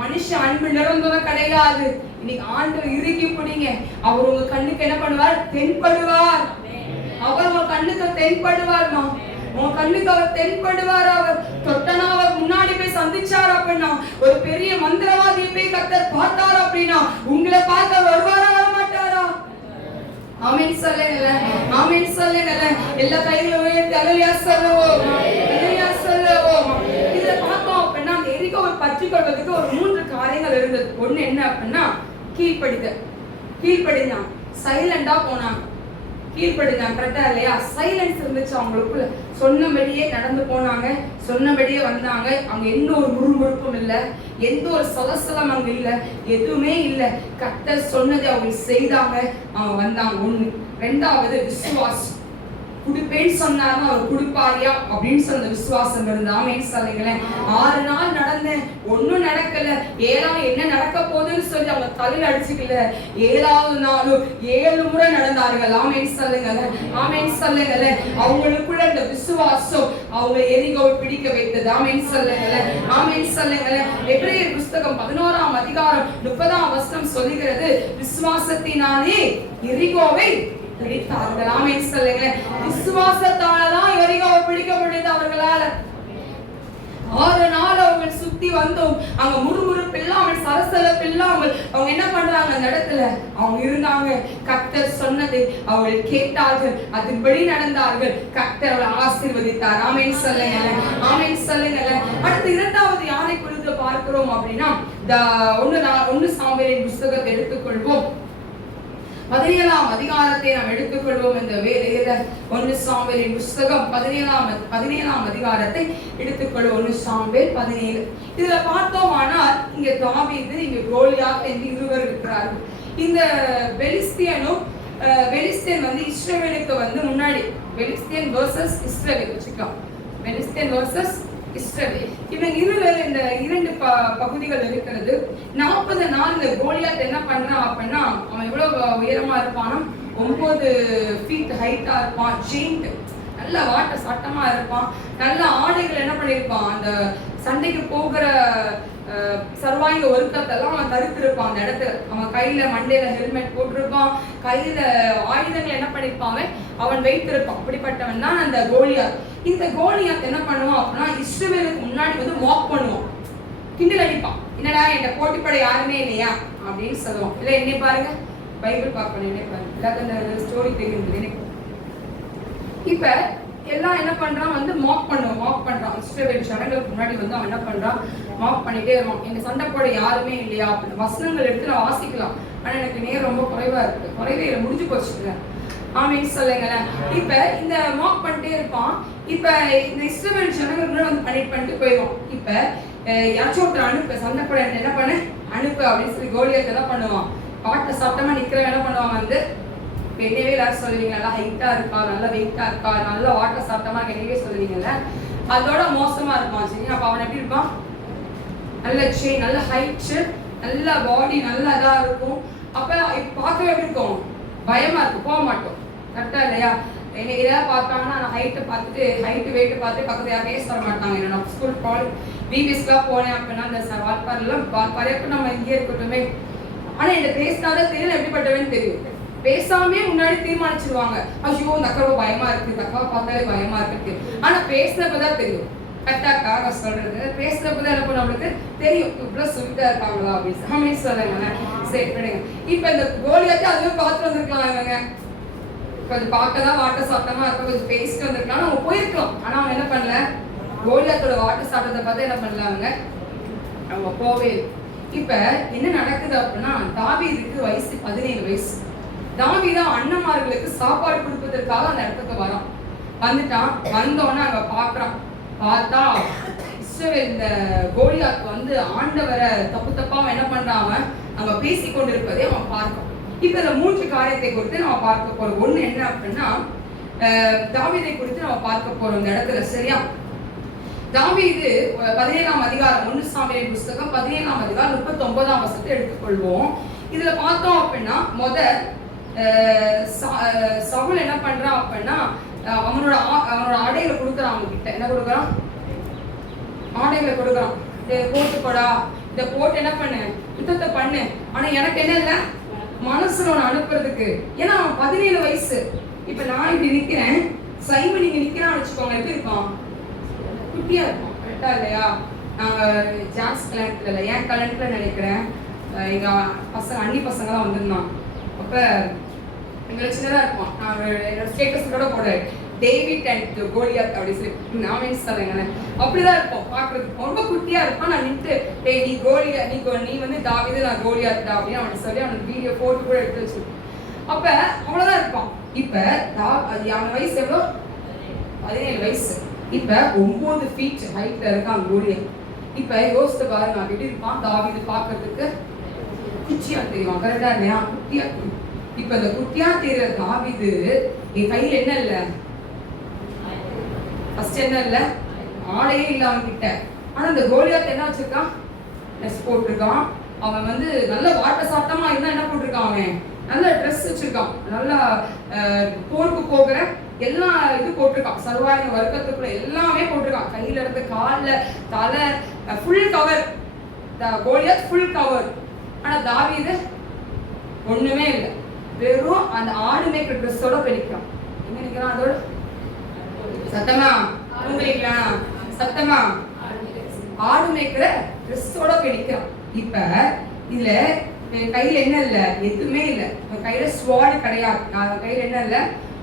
மனுஷ அன்பு நிரந்தரம் கிடையாது. இன்னைக்கு ஆண்டவர் இறுக்கி பிடிங்க. அவர் உங்க கண்ணுக்கு என்ன பண்ணுவார்? தென்படுவார். அவர் உங்க கண்ணுக்கு தென்படுவார்மா. உங்க கண்ணுக்கு அவர் தென்படுவார். அவர் தொட்டனா அவர் முன்னாடி போய் சந்திச்சார் அப்படின்னா, ஒரு பெரிய மந்திரவாதியை போய் கர்த்தர் பார்த்தார் அப்படின்னா, உங்களை பார்க்க வருவாரா வரமாட்டாரா? ஆமென் சொல்லுங்க, ஆமென் சொல்லுங்க. எல்லா கைகளும் உயர்த்தி அல்லேலூயா சொல்லுவோம், அல்லேலூயா சொல்லுவோம். இத பார்த்தோம் அப்படின்னா அந்த எரிகோவை பற்றி கொள்வதற்கு ஒரு 3 காரியங்கள் இருந்தது. ஒண்ணு என்ன அப்படின்னா கீழ்ப்படிதான், சைலண்டா போனாங்க. கீழ்ப்படிதான், கரெக்டா இல்லையா? சைலன்ஸ் இருந்துச்சு அவங்களுக்குள்ள. சொன்னபடியே நடந்து போனாங்க, சொன்னபடியே வந்தாங்க. அங்க எந்த ஒரு முறுமுறுப்பும் இல்லை, எந்த ஒரு சலசலம் அங்க இல்லை, எதுவுமே இல்லை. கர்த்தர் சொன்னதை அவங்க செய்தாங்க, அவங்க வந்தாங்க. ஒண்ணு. 2வது விசுவாசம். குடுப்பேன்னு சொன்னாருன்னா அவர் கொடுப்பாரியா அப்படின்னு சொன்ன விசுவாசம் இருந்தா ஆமென் சொல்லுங்களேன். 6 நாள் நடந்தேன், ஒன்னும் நடக்கல. 7ஆம் என்ன நடக்க போகுதுன்னு சொல்லி அவங்க தலையில அடிச்சுக்கல. 7ஆவது நாளும் 7 முறை நடந்தார்கள். ஆமென் சொல்லுங்களேன். ஆமென் சொல்லுங்களேன். அவங்களுக்குள்ள இந்த விசுவாசம் அவங்க எரிகோவை பிடிக்க வைத்தது. ஆமென் சொல்லுங்களேன். ஆமென் சொல்லுங்களேன். எபிரேயர் புஸ்தகம் 11ஆம் அதிகாரம் 30ஆம் வசனம் சொல்லுகிறது, விசுவாசத்தினாலே எரிகோவை பிடித்தார்கள். ஆமென் சொல்லுங்களேன். விசுவாசத்தாலதான் எரிகோவை பிடிக்க முடியுது அவர்களால. 6 நாள் அவங்க சுத்தி வந்தோம், அங்க முறுமுறுப்பு இல்லாமல் சலசலப்பு இல்லாமல் அவங்க என்ன பண்றாங்க, அந்த இடத்துல அவங்க இருந்தாங்க. கர்த்தர் சொன்னதை அவர்கள் கேட்டார்கள், அதன்படி நடந்தார்கள். கர்த்தர் அவளை ஆசீர்வதித்தார். ஆமென் சொல்லுங்க. ஆமென் சொல்லுங்க. அடுத்து 2வது யாரை குறித்து பார்க்கிறோம் அப்படின்னா, 1 சாமுவேலின் புஸ்தகத்தை எடுத்துக்கொள்வோம். 17ஆம் அதிகாரத்தை நாம் எடுத்துக்கொள்வோம். இந்த வேளையில 1 சாமுவேலின் புஸ்தகம் 17ஆம் அதிகாரத்தை எடுத்துக்கொள்வோம். 1 சாமுவேல் 17. இதுல பார்த்தோமானால் இங்க தாவீது, இங்க கோலியாத் என்று இருவர் இருக்கிறார்கள். இந்த பெலிஸ்தியன் வந்து இஸ்ரவேலுக்கு வந்து முன்னாடி, பெலிஸ்தியன் வெர்சஸ் இஸ்ரவேல் வச்சுக்கலாம். பெலிஸ்தியன் வெர்சஸ் இஸ்ரவேல், இவங்க இருவர் இந்த 2 பகுதிகள் இருக்கிறது. 40 நாள் இந்த கோலியாத் என்ன பண்றான் அப்படின்னா, அவன் எவ்வளவு உயரமா இருப்பானா, 9 ஃபீட் ஹைட்டா இருப்பான். ஜெயிண்ட், நல்ல வாட்ட சட்டமா இருப்பான். நல்ல ஆடைகள் என்ன பண்ணிருப்பான், அந்த சண்டைக்கு போகிற சர்வாங்க ஒருக்கத்தெல்லாம் அவன் தடுத்திருப்பான். அந்த இடத்துல அவன் கையில மண்டையில ஹெல்மெட் போட்டிருப்பான், கையில ஆயுதங்கள் என்ன பண்ணிருப்பாங்க அவன் வைத்திருப்பான். அப்படிப்பட்டவன் தான் அந்த கோலியாத். இந்த கோலியாத் என்ன பண்ணுவான் அப்படின்னா, இஸ்ரவேலுக்கு முன்னாடி வந்து வாக் பண்ணுவான், கிண்டல் அடிப்பான். என்னடா என் போட்டிப்படை யாருமே இல்லையா அப்படின்னு சொல்லுவான். இல்ல என்னை பாருங்க, பைபிள் பார்க்கணும், என்னை பாருங்க, எல்லாருக்கும் இந்த ஸ்டோரி தெரியும். இப்ப எல்லாம் என்ன பண்றான் வந்து மாக் பண்றான். இஸ்ரவேல் ஜனங்களுக்கு முன்னாடி வந்து அவன் என்ன பண்றான், மாக் பண்ணிட்டே இருவான். எங்க சண்டை போட யாருமே இல்லையா அப்படின்னு. வசனங்கள் எடுத்து நான் வாசிக்கலாம், ஆனா எனக்கு நேரம் ரொம்ப குறைவா இருக்கு, குறைவே முடிஞ்சு போச்சுங்க. ஆமென் சொல்லுங்களேன். இப்ப இந்த மாக் பண்ணிட்டே இருப்பான். இப்ப இந்த இஸ்ரவேல் ஜனங்களுக்கு வந்து பண்ணிட்டு போயிடும். இப்ப யாச்சும் ஒருத்தர் அனுப்பு, சண்டை போட என்ன பண்ண அனுப்பு அப்படின்னு சொல்லி கோலியாத் என்ன பண்ணுவான், பாட்ட சத்தமா நிக்கிறவன் என்ன பண்ணுவான் வந்து, என்னவே எல்லாரும் சொல்லுவீங்க, நல்லா ஹைட்டா இருக்கா, நல்லா வெயிட்டா இருக்கா, நல்ல வாட்ட சாப்பிட்டமா என்னவே சொல்லுவீங்கல்ல, அதோட மோசமா இருப்பான். சரி, அப்ப அவன் எப்படி இருப்பான், நல்ல செயின், நல்ல ஹைட், நல்ல பாடி, நல்ல இதா இருக்கும். அப்ப பார்க்கவே எப்படி இருக்கும், பயமா இருக்கும், போக மாட்டோம். கரெக்டா இல்லையா? என்ன ஏதாவது பார்த்தாங்கன்னா நான் ஹைட்டை பார்த்துட்டு, ஹைட்டு வெயிட்டு பார்த்து பக்கத்துல யாரும் பேச வர மாட்டாங்க. நான் ஸ்கூல் பிபிஎஸ்க்குலாம் போனேன் அப்படின்னா, அந்த வால்பாறைக்கு நம்ம இங்கே இருக்கட்டுமே, ஆனா இந்த பேசினாதான் தெரியல எப்படிப்பட்டவன்னு தெரியும். பேசாமே முன்னாடி தீர்மானிச்சிருவாங்க, ஐயோ இந்த அக்காவை பயமா இருக்கு, இந்த அக்காவை பார்த்தாலே பயமா இருக்கு. ஆனா பேசுறப்பதான் தெரியும். கரெக்டாக்கா சொல்றது, பேசுறப்பதான் எனக்கு நம்மளுக்கு தெரியும் இவ்வளவு சுவிட்டா இருக்காங்களா அப்படின்னு. ஆமென் சொல்லுங்க. சரி, இப்ப இந்த கோலியாத்தை அதுவே பார்த்து வந்திருக்கலாம். இவங்க கொஞ்சம் பார்க்கதான் வாட்ட சாப்பிட்டமா இருக்க, கொஞ்சம் பேசிட்டு வந்திருக்கலாம், அவங்க போயிருக்கலாம். ஆனா அவங்க என்ன பண்ணல, கோலியாத்தோட வாட்ட சாப்பிட்டதை பார்த்து என்ன பண்ணல, அவங்க போவே. இப்ப என்ன நடக்குது அப்படின்னா, தாவீதுக்கு வயசு 17 வயசு. தாவீது அண்ணன்மார்களுக்கு சாப்பாடு கொடுப்பதற்காக அந்த இடத்துக்கு வரான். வந்துட்டான். வந்தோன்னு அங்க பாக்குறான். பார்த்தா இஸ்ரவேல் இந்த கோலியாத் வந்து ஆண்டவரை தப்பா என்ன பண்றான், அங்க பேசி கொண்டிருப்பதை அவன் பார்க்கலாம். இப்ப இந்த 3 காரியத்தை குறித்து நம்ம பார்க்க போறோம். ஒண்ணு என்ன அப்படின்னா, தாவீதை குறித்து நம்ம பார்க்க போறோம் இந்த இடத்துல. சரியா? தாவீது 17ஆம் அதிகாரம் 1 சாமுவேல் புஸ்தகம் 17ஆம் அதிகாரம் 39ஆம் வசனத்தை எடுத்துக்கொள்வோம். இதுல பார்த்தோம் அப்படின்னா, சவுல் என்ன பண்றான் அப்படின்னா, அவனோட ஆடைகளை கொடுக்குறான். அவங்க கிட்ட என்ன கொடுக்குறான், ஆடைகளை கொடுக்குறான். போட்டுக்கொடா, இதை போட்டு என்ன பண்ணு, யுத்தத்தை பண்ணு. ஆனா எனக்கு என்ன இல்லை, மனசுல அவனை அனுப்புறதுக்கு. ஏன்னா அவன் 17 வயசு. இப்ப நான் இப்படி நிக்கிறேன், சைமன் இங்க நிக்கிறான்னு வச்சுக்கோங்க, எப்படி இருப்பான், குட்டியா இருப்பான். கரெக்டா இல்லையா? நாங்க ஜான்ஸ் கல்யாணத்துல இல்லை, என் கல்யாணத்துல நினைக்கிறேன், எங்க பசங்க அண்ணி பசங்க தான் வந்திருந்தான். அப்ப எங்களை சின்னதா இருப்பான். நான் என்னோட ஸ்டேட்டஸ் கூட போடுறேன், டேவிட் அண்ட் கோலியாத் அப்படி சொல்லி ஆமென் சொல்லுங்க. அப்படிதான் இருப்போம் பாக்குறதுக்கு, ரொம்ப குட்டியா இருப்பான். நான் நின்று, டேய் நீ கோலியா, நீ வந்து தாவீது, நான் கோலியாத் அப்படின்னு அவன் சொல்லி அவனுக்கு வீடியோ போட்டு கூட எடுத்து வச்சு. அப்ப அவ்வளவுதான் இருப்பான். இப்ப அவன் வயசு எவ்வளோ, 17 வயசு. இப்ப 9 ஃபீட் ஹைட்ல இருக்கான் கோலியாத். இப்ப யோசித்து பாருங்க, அவன் எப்படி இருப்பான். தாவீது பாக்குறதுக்கு குச்சியா தெரியும். கரெக்டா இல்லையா? குட்டியா. இப்ப இந்த குட்டியா தெரியற தாவீது என் கையில என்ன இல்ல, ஃபர்ஸ்ட் என்ன இல்ல, ஆடையே இல்ல அவன் கிட்ட. ஆனா இந்த கோலியாத் என்ன வச்சிருக்கான், ட்ரெஸ் போட்டிருக்கான். அவன் வந்து நல்ல வாட்ட சாட்டமா இருந்தா என்ன போட்டிருக்கான், அவன் நல்ல ட்ரெஸ் வச்சிருக்கான், நல்லா போருக்கு போகிற எல்லா இது போட்டிருக்கான், சர்வாயுத வர்க்கத்துக்குள்ள எல்லாமே போட்டிருக்கான், கையில இருந்து கால்ல தலை full cover. Goliath full cover. ஆனா தாவீது ஒண்ணுமே இல்லை, வெறும் அந்த ஆடு மேய்க்கிற ட்ரெஸ்ஸோட போயிருக்கான். எங்க நிக்கிறான், அதோட சத்தமா உங்களுங்களா, சத்தமா ஆடு மேய்க்கிற ட்ரெஸ்ஸோட போயிருக்கான். இப்ப இதுல கையில என்ன இல்ல, எதுவுமே இல்ல, கையில ஸ்வாட் கிடையாது, கையில என்ன இல்ல,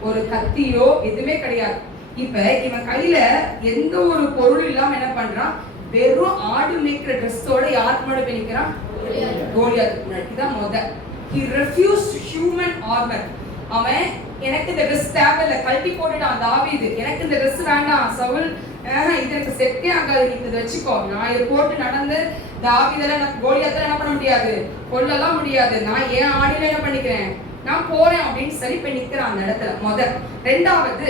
ஒரு கத்தியோ எதுவுமே கிடையாது. இப்ப இவன் கையில எந்த ஒரு பொருள் இல்லாம என்ன பண்றான், வெறும் ஆடு மேய்க்கிற ட்ரெஸ்ஸோட யாருக்கு முன்னாடி போய் நிக்கிறான், கோலியாத்துக்கு முன்னாடி. இதான் முதல். He refused human armor. அவன் எனக்கு இந்த ட்ரெஸ் தேவையில்ல, கழட்டி போட்டுட்டான் தாவீது. எனக்கு இந்த ட்ரெஸ் வேண்டாம் சவுல், இது எனக்கு செட்டே ஆகாது, நீ இதை வச்சுக்கோ. நான் இதை போட்டு நடந்து தாவீதெல்லாம் எனக்கு கோலியாத்தெல்லாம் என்ன பண்ண முடியாது, கொல்லலாம் முடியாது. நான் ஏன் ஆடியில என்ன பண்ணிக்கிறேன், நான் போறேன் அப்படின்னு சொல்லி போய் நிக்கிறான் அந்த இடத்துல. முதல். ரெண்டாவது,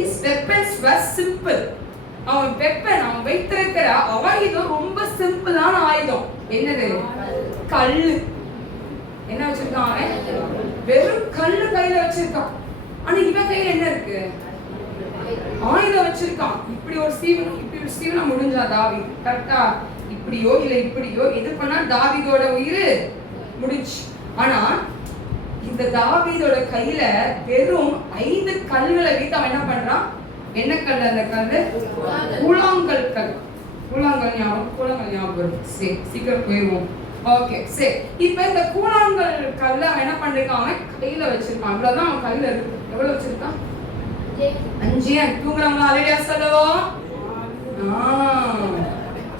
his weapons were simple. அவன் வெப்பன், அவன் வைத்திருக்கிற ஆயுதம் ரொம்ப சிம்பிளான ஆயுதம். என்னது, கல்லு. என்ன வச்சிருக்கான் அவன், வெறும் கல்லு கையில வச்சிருக்கான். ஆனா இவன் கையில என்ன இருக்கு, ஆயுதம் வச்சிருக்கான். இப்படி ஒரு ஸ்டீவனா முடிஞ்சா தாவீது, கரெக்டா? இப்படியோ இல்ல இப்படியோ எது பண்ணா தாவீதோட உயிர் முடிச்சு. ஆனா இந்த தாவீதோட கையில வெறும் 5 கல்லுகளை வைத்து அவன் என்ன பண்றான், என்ன கல் அந்த கல்லு, கூழாங்கல் கல். கூழாங்கல் ஞாபகம், சரி சீக்கிரம் போயிடுவோம். ஓகே சரி. இப்ப இந்த கூழாங்கல் கல்ல அவன் என்ன பண்ணிருக்கான், அவன் கையில வச்சிருக்கான். அவ்வளவுதான் அவன் கையில இருக்கு. எவ்வளவு வச்சிருக்கான், 5. தூங்குறாங்களா, அலையா சொல்லுவோம்.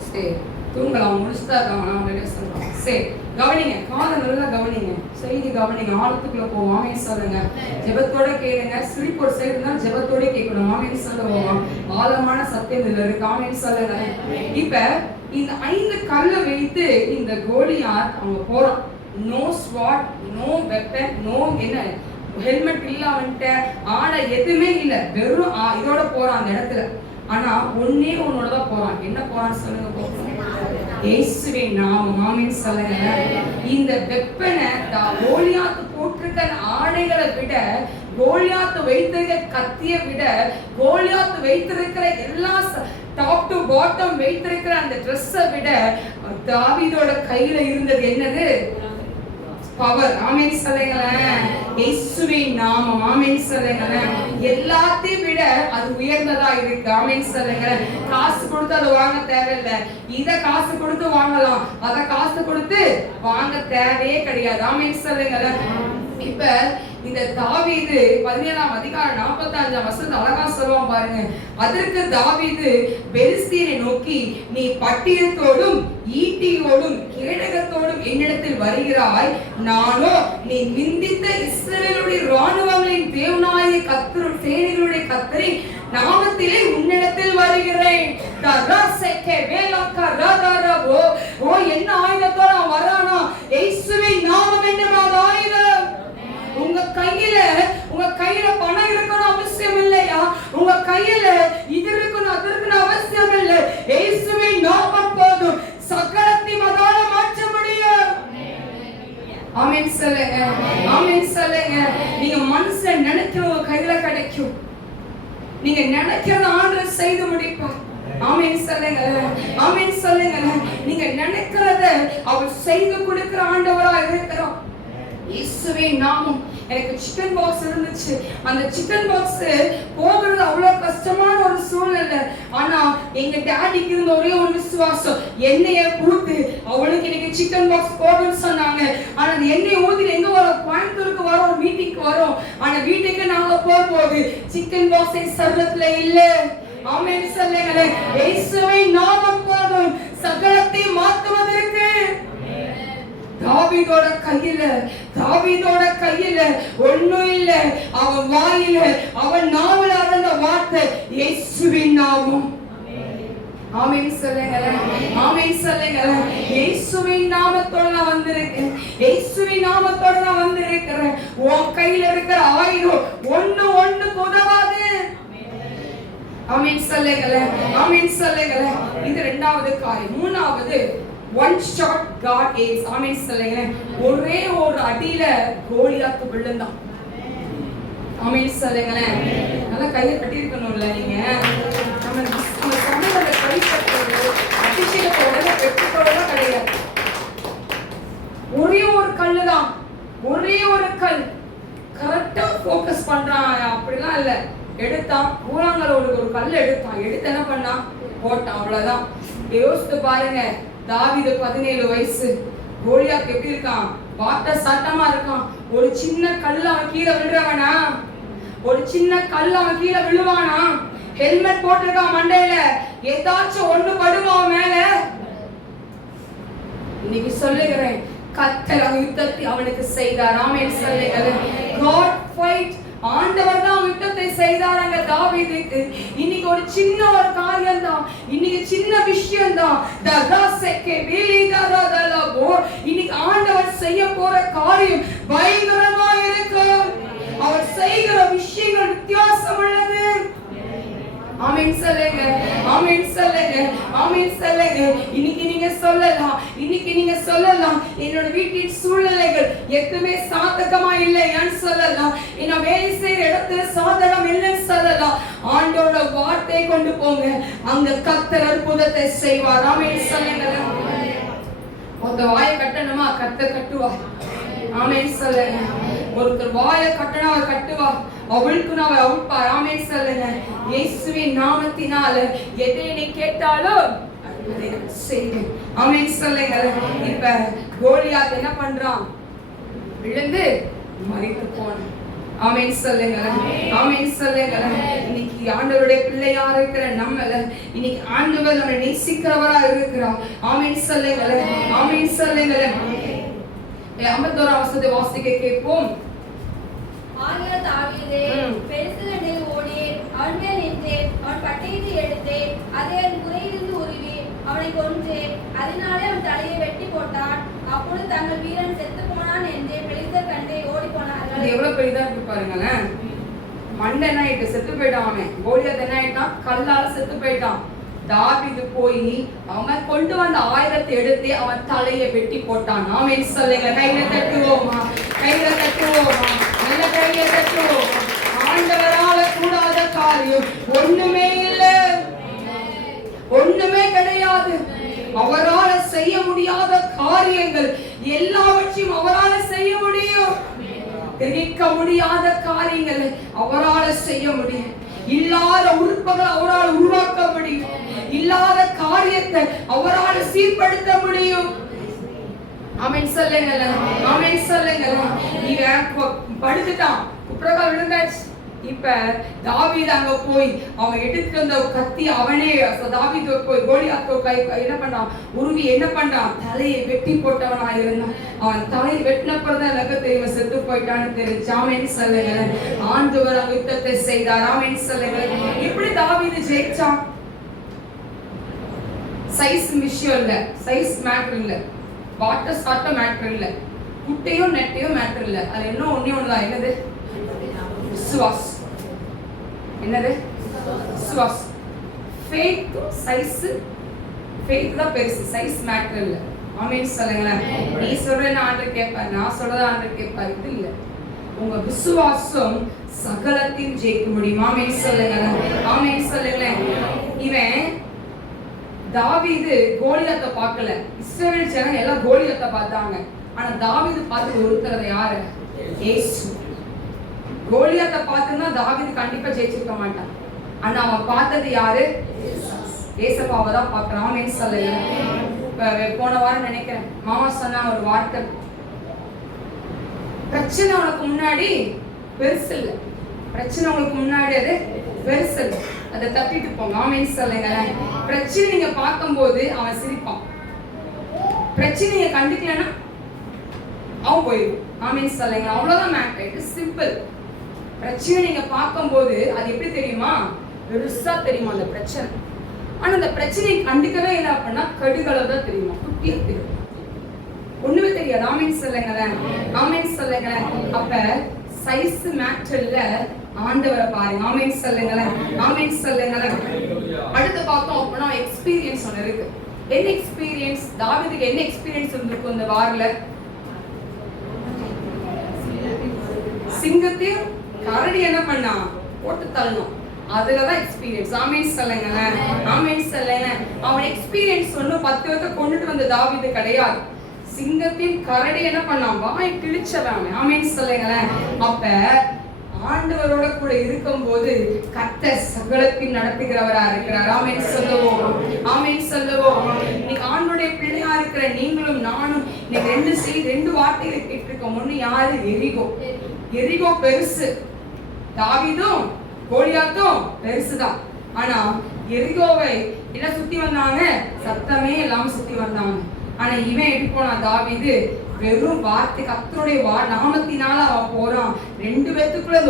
சரி தூங்கலாம், முடிச்சுதான் இருக்காங்க, அலையா சொல்லுவோம். சரி கவனிங்க, காதை நல்லா கவனிங்க, செய்தி கவனிங்க, ஆழத்துக்குள்ள போவோம். ஆமேன் சொல்லுங்க, ஜெபத்தோட கேளுங்க. சிரிப்பு ஒரு சைடு இருந்தா ஜெபத்தோட கேட்கணும். ஆமேன் சொல்லுவோம். ஆழமான சத்தியம் இதுல இருக்கு. ஆமேன் சொல்லுங்க. இப்ப இந்த 5 கல்லை வைத்து இந்த கோலியாத் அவங்க போறான். நோ ஸ்வாட், நோ வெப்பன், நோ என்ன ஹெல்மெட் இல்ல, அவன்கிட்ட ஆடை எதுவுமே இல்ல, வெறும் இதோட போறான் அந்த இடத்துல. ஆனா ஒன்னே ஒன்னோட தான் போறான். என்ன போறான்னு சொல்லுங்க, இயேசுவின் நாமம். ஆமென் சொல்லுங்க. இந்த வெப்பனை கோலியாத் போட்டிருக்கிற ஆடைகளை விட, கோலியாத் வைத்திருக்கிற கத்தியை விட, கோலியாத் வைத்திருக்கிற எல்லா டாப் டு பாட்டம் வைத்திருக்கிற அந்த ட்ரெஸ்ஸை விட தாவீதோட கையில இருந்தது என்னது, பவர். ஆமென் சொல்லுங்க. இயேசுவின் நாமம். ஆமென் சொல்லுங்க. எல்லாத்தையும் விட அது உயர்ந்ததா இருக்கு. ஆமென் சொல்லுங்க. காசு கொடுத்து அதை வாங்க தேவையில்லை. இத காசு கொடுத்து வாங்கலாம், அத காசு கொடுத்து வாங்க தேவையே கிடையாது. ஆமென் சொல்லுங்க. இப்ப இந்த தாவீது 17ஆம் அதிகாரம் 45ஆம் வசனத்தை அழகா சொல்லுவான் பாருங்க. அதற்கு தாவீது பெலிஸ்தீனை நோக்கி, நீ பட்டயத்தோடும் ஈட்டியோடும் கேடகத்தோடும் என்னிடத்தில் வருகிறாய், நானோ நீ நிந்தித்த இஸ்ரவேலுடைய ராணுவங்களின் தேவனாகிய கர்த்தர் சேனைகளுடைய கர்த்தரின் நாமத்திலே உன்னிடத்தில் வருகிறேன். என்ன ஆயுதத்தோட வரானா, இயேசுவின் நாமம் என்ற ஆயுதம். உங்க கையில பணம் இருக்கணும் அவசியம் இல்லையா, உங்க கையில இது இருக்கணும் அது இருக்கணும் அவசியம் இல்லை. இயேசுவின் நாமம் போதும், சகலத்தையும் அதால மாற்ற முடியும். ஆமென் சொல்லுங்க. ஆமென் சொல்லுங்க. நீங்க மனசுல நினைக்கிறவங்க கையில கிடைக்கும். நீங்க நினைக்கிறத ஆண்டவர் செய்து முடிப்பார். ஆமென் சொல்லுங்க. ஆமென் சொல்லுங்க. நீங்க நினைக்கிறத அவர் செய்து கொடுக்கிற ஆண்டவரா இருக்கிறார். இயேசுவின் நாமம். எனக்கு சிக்கன் பாக்ஸ் இருந்துச்சு. அந்த சிக்கன் பாக்ஸ் போகிறது அவ்வளவு கஷ்டமான ஒரு சூழ்நிலை. ஆனா எங்க டாடிக்கு இருந்த ஒரே ஒரு விசுவாசம், எண்ணெயை ஊத்து அவளுக்கு இன்னைக்கு சிக்கன் பாக்ஸ் போகணும்னு சொன்னாங்க. ஆனா அந்த எண்ணெய் ஊத்தி எங்க வரும், கோயம்புத்தூருக்கு வரோம், ஒரு மீட்டிங்க்கு வரோம். ஆனா வீட்டுக்கு நாங்க போகும்போது சிக்கன் பாக்ஸ் சர்வத்துல இல்ல. ஆமென் சொல்லுங்க. இயேசுவின் நாமம் போதும், சகலத்தை மாற்றுவதற்கு. தாவீதோட கையில ஒண்ணும் இல்ல. அவன் வாயில, அவன் நாவல அந்த வார்த்தை இயேசுவின் நாமம். ஆமென் சொல்லுங்க. ஆமென் சொல்லுங்க. இயேசுவின் நாமத்தோட நான் வந்திருக்கேன். இயேசுவின் நாமத்தோட நான் வந்திருக்கிறேன். உன் கையில இருக்கிற ஆயுதம் ஒண்ணு உதவாது. ஆமென் சொல்லுங்களேன். ஆமென் சொல்லுங்களேன். இது இரண்டாவது காரியம். மூணாவது one shot God aids. ஆமென் சொல்லுங்களேன். ஒரே ஒரு அடியில கோலியாத் விழுந்தான். ஆமென் சொல்லுங்களேன். நல்லா கையை கட்டியிருக்கணும்ல நீங்க. நம்ம சமையல கை கட்டுறது அபிஷேகத்தோட பெற்றுக்கொள்ள கிடையாது. ஒரே ஒரு கல்லு தான், ஒரே ஒரு கல். கரெக்டா ஃபோக்கஸ் பண்றான். அப்படிலாம் இல்ல, எடுத்தான் கூழாங்கலோட ஒரு கல் எடுத்தான், எடுத்து என்ன பண்ணான், போட்டான், அவ்வளவுதான். யோசித்து பாருங்க, தாவீது 17 வயசு, கோலியாத் எப்படி இருக்கான், வாட்ட சட்டமா இருக்கான். ஒரு சின்ன கல் அவன் கீழே விழுறவனா, ஒரு சின்ன கல் அவன் கீழே விழுவானா? ஹெல்மெட் போட்டிருக்கான் மண்டையில, ஏதாச்சும் ஒண்ணு படுமா மேல? இன்னைக்கு சொல்லுகிறேன், கர்த்தர் யுத்தத்தை அவனுக்கு செய்தார். ஆமென் சொல்லுங்களேன். God fight. ஆண்டவர் தான் யுத்தத்தை செய்தாராங்க தாவீதுக்கு. இன்னைக்கு ஒரு சின்ன ஒரு காரியம் தான், இன்னைக்கு சின்ன விஷயம் தான். தகாசெக்கே வீலிதாதலபோ, இன்னைக்கு ஆண்டவர் செய்ய போற காரியம் பயங்கரமா இருக்கு. அவர் செய்கிற விஷயங்கள் வித்தியாசம் உள்ளது. ஆமென் சொல்லுங்க. ஆமென் சொல்லுங்க. ஆமென் சொல்லுங்க. இன்னைக்கு நீங்க சொல்லலாம், இன்னைக்கு நீங்க சொல்லலாம், என்னோட வீட்டின் சூழ்நிலைகள் எதுவுமே சாதகமா இல்லைன்னு சொல்லலாம், என்ன வேலை செய்யற இடத்துல சாதகம் இல்லைன்னு சொல்லலாம். ஆண்டோட வார்த்தை கொண்டு போங்க, அங்க கர்த்தர் அற்புதத்தை செய்வார். ஆமென் சொல்லுங்க. அந்த வாயை கட்டணுமா, கர்த்தர் கட்டுவார். ஆமென் சொல்லுங்க. ஒருத்தர் வாயை கட்டணும், அவர் கட்டுவார். அவளுக்கு நான் அவுழ்ப்பார். ஆமென் சொல்லுங்க. இயேசுவின் நாமத்தினால எதை நீ கேட்டாலும் அதை செய்வேன். ஆமென் சொல்லுங்க. இப்ப கோலியாத் என்ன பண்றான், விழுந்து மரித்து போனான். ஆமென் சொல்லுங்க. ஆமென் சொல்லுங்க. இன்னைக்கு ஆண்டவருடைய பிள்ளையா இருக்கிற நம்மள இன்னைக்கு ஆண்டவர் நம்மை நேசிக்கிறவரா இருக்கிறார். ஆமென் சொல்லுங்க. ஆமென் சொல்லுங்க. 51 வசனத்தை வாசிக்க கேட்போம். ஆகிய தாவீதே பெலிஸ்தரிடத்தில் ஓடி அவன் மேல் நின்று அவன் பட்டயத்தை எடுத்து அதை அவன் குறையிலிருந்து உருவி அவனை கொன்று அதனாலே அவன் தலையை வெட்டி போட்டான். அப்பொழுது தங்கள் வீரன் செத்து போனான் என்று பெலிஸ்தர் கண்டு ஓடி போனார்கள். அது எவ்வளவு பெரிதா இருக்கு பாருங்களேன். மண்டை என்ன ஆயிட்டு, செத்து போயிட்டான் அவன். கோலியாத் என்ன ஆயிட்டான், கல்லால செத்து போயிட்டான். தாவீது போய் அவன் கொண்டு வந்த ஆயுதத்தை எடுத்து அவன் தலையை வெட்டி போட்டான். ஆமென் சொல்லுங்க. கையில தட்டுவோமா, கையில தட்டுவோமா, நல்ல கையில தட்டுவோம். ஆண்டவரால கூடாத காரியம் ஒண்ணுமே இல்லை, ஒண்ணுமே கிடையாது. அவரால செய்ய முடியாத காரியங்கள் எல்லாவற்றையும் அவரால செய்ய முடியும். தெரிவிக்க முடியாத காரியங்களை அவரால செய்ய முடியும். இல்லாத உறுப்புகளை அவரால் உருவாக்க முடியும். இல்லாத காரியத்தை அவரால் சீர்படுத்த முடியும். ஆமென் சொல்லுங்க. ஆமென் சொல்லுங்க. நீங்க படுத்துட்டான், குப்புறகா விழுந்தாச்சு. இப்ப தாவீது அங்க போய் அவன் எடுத்து வந்த கத்தி அவனே தாவீது போய் கோலியாத் கை என்ன பண்ணான், உருவி என்ன பண்ணான், தலையை வெட்டி போட்டவனா இருந்தான். அவன் தலையை வெட்டினப்பதான் எனக்கு தெரியும் செத்து போயிட்டான்னு தெரிஞ்சு. ஆமென் சொல்லுங்க. ஆண்டவர் அங்க யுத்தத்தை செய்தார். ஆமென் சொல்லுங்க. எப்படி தாவீது ஜெயிச்சான்? சைஸ் விஷயம் இல்ல, சைஸ் மேட்டர் இல்ல, வாட்டர் சாட்ட மேட்டர் இல்ல, குட்டையோ நெட்டையோ மேட்டர் இல்ல. அது என்ன ஒண்ணே ஒண்ணுதான். என்னது? விசுவாஸ். என்னது? விசுவாஸ். ஃபெய்த் சைஸ், ஃபெய்த் தான் பெருசு, சைஸ் மேட்டர் இல்ல. ஆமென் சொல்லுங்களேன். நீ சொல்றேன்னு ஆண்டவர் கேட்பாரு, நான் சொல்றத ஆண்டவர் கேட்பாரு. இது இல்ல, உங்க விசுவாசம் சகலத்தையும் ஜெயிக்க முடியும். ஆமென் சொல்லுங்களேன். ஆமென் சொல்லுங்களேன். இவன் தாவீது கோலியாத்தை பார்க்கல, இஸ்ரவேல் ஜனங்க எல்லாம் கோலியாத்தை பார்த்தாங்க. ஆனா தாவீது பார்த்து ஒருத்தர் யாரு? இயேசு. கோலியாத்தை பார்த்துன்னா தாவீது கண்டிப்பா ஜெயிச்சிருக்க மாட்டான். ஆனா அவன் பார்த்தது யாரு? ஏசப்பாவை தான் பார்க்கறான். ஆமென் சொல்லுங்க. போன வாரம் நினைக்கிறேன் மாமா சொன்ன ஒரு வார்த்தை, பிரச்சனை உனக்கு முன்னாடி பெருசு இல்லை, பிரச்சனை உங்களுக்கு முன்னாடி அது பெருசு இல்லை, அதை தட்டிட்டு போங்க. ஆமென் சொல்லுங்க. பிரச்சனை நீங்க பார்க்கும்போது அவன் சிரிப்பான், பிரச்சனையை கண்டுக்கலன்னா அவன் போயிடும். ஆமென் சொல்லுங்க. அவ்வளவுதான் மேட்டர். It is simple. பிரச்சனை நீங்க பார்க்கும்போது அது எப்படி தெரியுமா, பெருசா தெரியுமா அந்த பிரச்சனை. ஆனா அந்த பிரச்சனையை கண்டுக்கவே இல்லை அப்படின்னா கடுகளவு தான் தெரியுமா, குட்டியா தெரியும், ஒண்ணுமே தெரியாது. ஆமென் சொல்லுங்க. ஆமென் சொல்லுங்க. அப்ப சைஸ் மேட்டர்ல ஆண்டவரை பாருங்க. ஆமென் சொல்லுங்களேன், ஆமென் சொல்லுங்களேன். அடுத்து பார்த்தோம் அப்படின்னா எக்ஸ்பீரியன்ஸ் ஒன்று இருக்கு. என்ன எக்ஸ்பீரியன்ஸ்? தாவீதுக்கு என்ன எக்ஸ்பீரியன்ஸ் இருந்திருக்கும் இந்த வாரில்? சிங்கத்தையும் கரடி என்ன பண்ணா? போட்டு தள்ளணும். அதுலதான் எக்ஸ்பீரியன்ஸ். ஆமென் சொல்லுங்களேன், ஆமென் சொல்லுங்களேன். அவன் எக்ஸ்பீரியன்ஸ் ஒன்னும் 10 வருஷத்தை கொண்டுட்டு வந்த தாவீது கிடையாது. சிங்கத்தின் கரடி என்ன பண்ணான்? வாய் கிழிச்சவன். ஆமென் சொல்லுங்களேன். அப்ப ஆண்டவரோட கூட இருக்கும்போது கர்த்தர் சகலத்தையும் நடத்துகிறவரா இருக்கிறார். ஆமென் சொல்லுவோம், ஆமென் சொல்லுவோம். இன்னைக்கு ஆண்டவருடைய பிள்ளையா இருக்கிற நீங்களும் நானும் இன்னைக்கு ரெண்டு வார்த்தைகளை கேட்டிருக்கோம். ஒண்ணு யாரு? எரிகோ. எரிகோ பெருசு, தாவீதும் கோலியாத்தும் பெருசுதான். ஆனா எரிகோவை என்ன சுத்தி வந்தாங்க? சத்தமே இல்லாம சுத்தி வந்தாங்க. ஆனா இவன் எப்படி போனா? தாவீது வெறும் வார்த்தை, கர்த்தருடைய நாமத்தினால அவன் போறான். ரெண்டு பேத்துக்குள்ள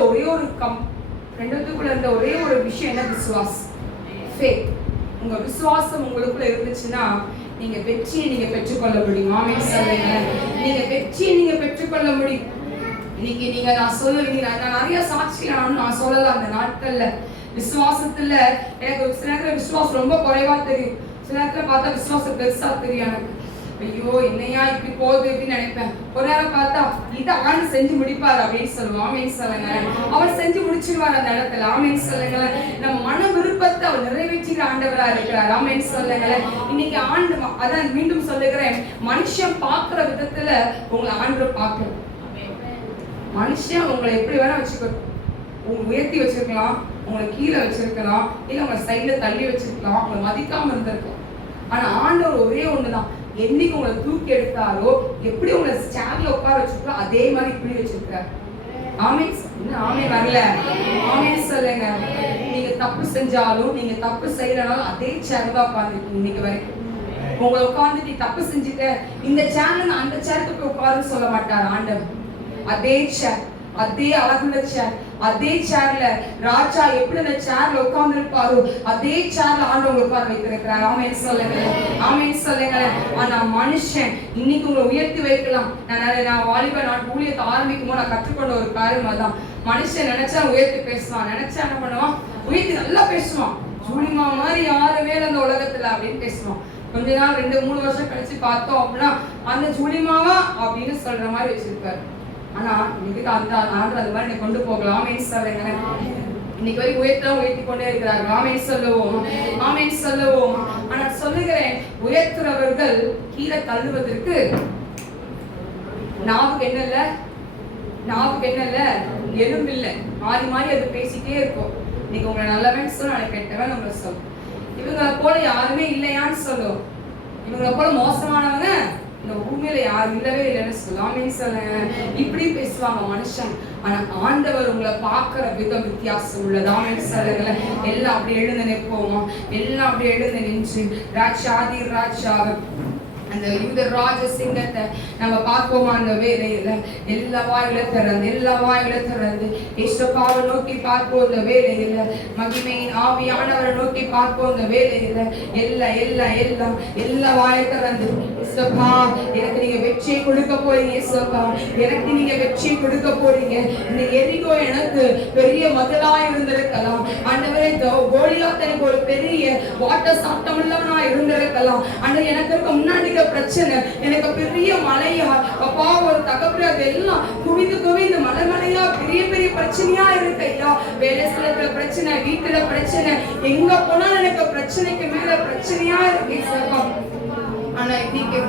இருந்த ஒரே ஒரு விஷயம் என்ன? விசுவாசம், ஃபேத். உங்க விசுவாசம் உங்களுக்குள்ள இருந்துச்சுன்னா நீங்க வெற்றியை நீங்க பெற்றுக்கொள்ள முடியும். ஆமென் சொல்லுங்க. நீங்க வெற்றியை நீங்க பெற்றுக்கொள்ள முடியும். இன்னைக்கு நீங்க நான் சொல்லுவீங்க, நான் நிறைய சாட்சிகள் நான் சொல்லலாம். அந்த நாட்கள்ல விசுவாசத்துல எனக்கு சில நேரத்துல விசுவாசம் ரொம்ப குறைவா தெரியும், சில நேரத்துல பார்த்தா விசுவாசம் பெருசா தெரியும். எனக்கு ஐயோ என்னையா இப்படி போகுது அப்படின்னு நினைப்பேன். ஒரு நேரம் பார்த்தா இதை ஆண்டு செஞ்சு முடிப்பாரு அப்படின்னு சொல்லுவோம். ஆமென் சொல்லுங்க. அவர் செஞ்சு முடிச்சிருவார் அந்த இடத்துல. ஆமென் சொல்லுங்க. நம்ம மன விருப்பத்தை அவர் நிறைவேற்றுகிற ஆண்டவரா இருக்கிறார். ஆமென் சொல்லுங்க. இன்னைக்கு ஆண்டு அதான் மீண்டும் சொல்லுகிறேன், மனுஷன் பார்க்கிற விதத்துல உங்களை ஆண்டவர் பார்க்கணும். மனுஷன் உங்களை எப்படி வேணா வச்சுக்கணும். உங்களை உயர்த்தி வச்சிருக்கலாம், உங்களை கீழே வச்சிருக்கலாம், இல்ல உங்களை சைட்ல தள்ளி வச்சிருக்கலாம், உங்களை மதிக்காம இருந்திருக்கலாம். ஆனா ஆண்டவர் ஒரே ஒண்ணுதான், என்னைக்கு உங்களை தூக்கி எடுத்தாரோ, எப்படி உங்களை சேர்ல உட்கார வச்சிருக்கோ அதே மாதிரி இப்படி வச்சிருக்காரு. ஆமென். ஆமென் வரல? ஆமென் சொல்லுங்க. நீங்க தப்பு செஞ்சாலும் நீங்க தப்பு செய்யலனாலும் அதே சேர்ல தான் உட்கார்ந்துருக்கீங்க இன்னைக்கு வரைக்கும். உங்களை உட்கார்ந்துட்டு தப்பு செஞ்சுட்டு இந்த சேர்ல நான் அந்த சேருக்கு போய் உட்காருன்னு சொல்ல மாட்டார் ஆண்டவர். அதே சேர், அதே அழகுள்ள சேர், அதே சேர்ல ராஜா எப்படி அந்த சேர்ல உட்கார்ந்து இருப்பாரோ அதே சேர்ல ஆண்டவர் உட்கார வைத்திருக்கிறார். ஆமென் சொல்லுங்க, ஆமென் சொல்லுங்க. ஆனா மனுஷன் இன்னைக்கு உங்களை உயர்த்தி வைக்கலாம். நான் வாலிப நான் ஊழியத்தை ஆரம்பிக்கும் போது நான் கற்றுக்கொண்ட ஒரு காரியம் அதான். மனுஷன் நினைச்சா உயர்த்தி பேசுவான், நினைச்சா என்ன பண்ணுவான்? உயர்த்தி நல்லா பேசுவான். ஜூலிமா மாதிரி யாருமே அந்த உலகத்துல அப்படின்னு பேசுவான். கொஞ்ச நாள் 2-3 வருஷம் கழிச்சு பார்த்தோம் அப்படின்னா அந்த ஜூலிமாவா அப்படின்னு சொல்ற மாதிரி வச்சிருப்பாரு. ஆனா இன்னைக்கு அந்த அது மாதிரி கொண்டு போகலாம். ஆமென் சொல்லுங்க. இன்னைக்கு வரைக்கும் உயர்த்தி கொண்டே இருக்கிறார். ஆமென் சொல்லுவோம், ஆமென் சொல்லுவோம். ஆனா சொல்லுகிறேன், உயர்த்துறவர்கள் கீழே தள்ளுவதற்கு நாவுக்கு என்னல்ல, நாவுக்கு என்னல்ல, எலும்பு இல்லை. மாறி மாறி அது பேசிட்டே இருக்கும். இன்னைக்கு உங்களை நல்லவன் சொல்ல, நாளைக்கு கெட்டவன் உங்களை சொல்லும். இவங்களை போல யாருமே இல்லையான்னு சொல்லும். இவங்களை போல மோசமானவங்க இந்த பூமியில யாரும் இல்லவே இல்லைன்னு சொல்லும். ஆமென் சொல்லுங்க. இப்படி பேசுவாங்க மனுஷன். ஆனா ஆண்டவர் உங்களை பார்க்கிற விதம் வித்தியாசம் உள்ளது. ஆமென் சொல்லுங்க. எல்லாம் அப்படி எழுந்து நிற்போமா? எல்லாம் அப்படி எழுந்து நின்று ராஜாதி ராஜாவை அந்த யூத ராஜ சிங்கத்தை நம்ம பார்ப்போமா? அந்த வேலையில எல்லா வாயில திறந்து இயேசுவை நோக்கி பார்ப்போம். அந்த வேலையில மகிமையின் ஆவியானவரை நோக்கி பார்ப்போம். அந்த வேலையில எல்லா வாயை திறந்து இயேசுப்பா எனக்கு நீங்க வெற்றியை கொடுக்க போறீங்க. இயேசுப்பா எனக்கு நீங்க வெற்றியை கொடுக்க போறீங்க. இந்த எரிகோ எனக்கு பெரிய மதிலா இருந்திருக்கலாம். ஆண்டவரே கோலியாத் எனக்கு ஒரு பெரிய வாட்டர் சாட்டம் உள்ளவனா இருந்திருக்கலாம். ஆனா எனக்கு இருக்க முன்னாடி பிரச்சனை எனக்கு பெரிய மலையா அப்பா ஒரு தகப்பா அதெல்லாம் குவிந்து மலைமலையா பெரிய பிரச்சனையா இருக்கு ஐயா. வேலை ஸ்தலத்துல பிரச்சனை, வீட்டுல பிரச்சனை, எங்க போனாலும் எனக்கு பிரச்சனைக்கு மேல பிரச்சனையா இருக்கு. ஆனா இன்னைக்கு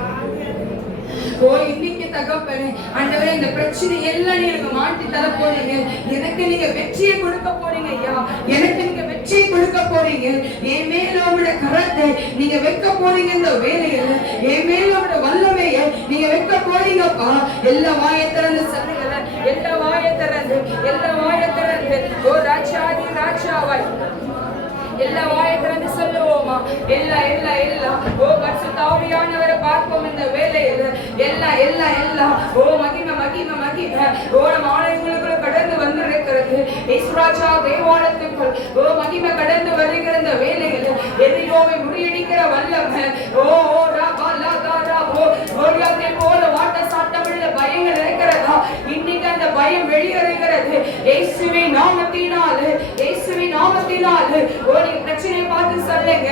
தகப்பனே ஆண்டவரே இந்த பிரச்சனை எல்லாம் நீங்க மாற்றி தர போறீங்க. எனக்கு நீங்க வெற்றியை கொடுக்க போறீங்க ஐயா. எனக்கு நீங்க வெற்றியை கொடுக்க போறீங்க. என் மேல உங்களுடைய கரத்தை நீங்க வைக்க போறீங்க. இந்த வேலையில என் மேல உங்களுடைய வல்லமைய நீங்க வைக்க போறீங்கப்பா. எல்லா வாயை திறந்து சொல்லுங்க, எல்லா வாயை திறந்து ஓ ராஜாதி ராஜாவாய் எல்லா வாயை திறந்து சொல்லுவோமா? எல்லா ஓ பரிசுத்த ஆவியானவரை பார்ப்போம். இந்த வேலையில எல்லா ஓ மகிமை ஓ நம்ம ஆலயங்களுக்குள்ள கடந்து வந்து இருக்கிறது. இஸ்ராஜா தேவாலயத்துக்குள் ஓ மகிமை கடந்து வருகிற இந்த வேலையில எரிகோவை முறியடிக்கிற வல்லமை ஓ ராபா ஓ கோலியாத்தை போல வாட்ட சாட்டமுள்ள பயங்கள் இருக்கிறதா? இன்னைக்கு அந்த பயம் வெளியேறுகிறது இயேசுவின் நாமத்தினாலே, இயேசுவின் நாமத்தினாலே. ஒரு பிரச்சனையை பார்த்து சொல்லுங்க,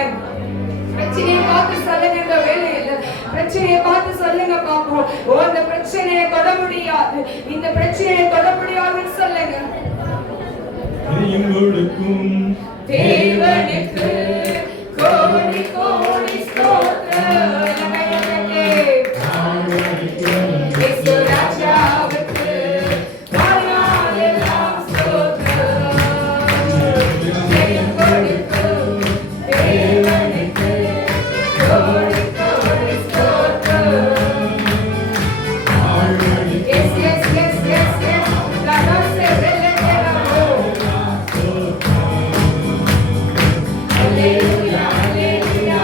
பிரச்சனையை பார்த்து சொல்லுங்க. இந்த வேலையில பிரச்சனையை பார்த்து சொல்லுங்க பாப்போம். இந்த பிரச்சனையை தொட முடியாது, இந்த பிரச்சனையை தொட முடியாதுன்னு சொல்லுங்க. தேவனுக்கு கோடி கோடி ஸ்தோத்திரம், இயேசு ராஜாவுக்கு வாழ்நாளெல்லாம் ஸ்தோத்திரம். ஜெயம் கொடுக்கும் தேவனுக்கு கோடி கோடி ஸ்தோத்திரம். Yes, yes, yes, yes, yes. La noche vele de la Alleluia, alleluia,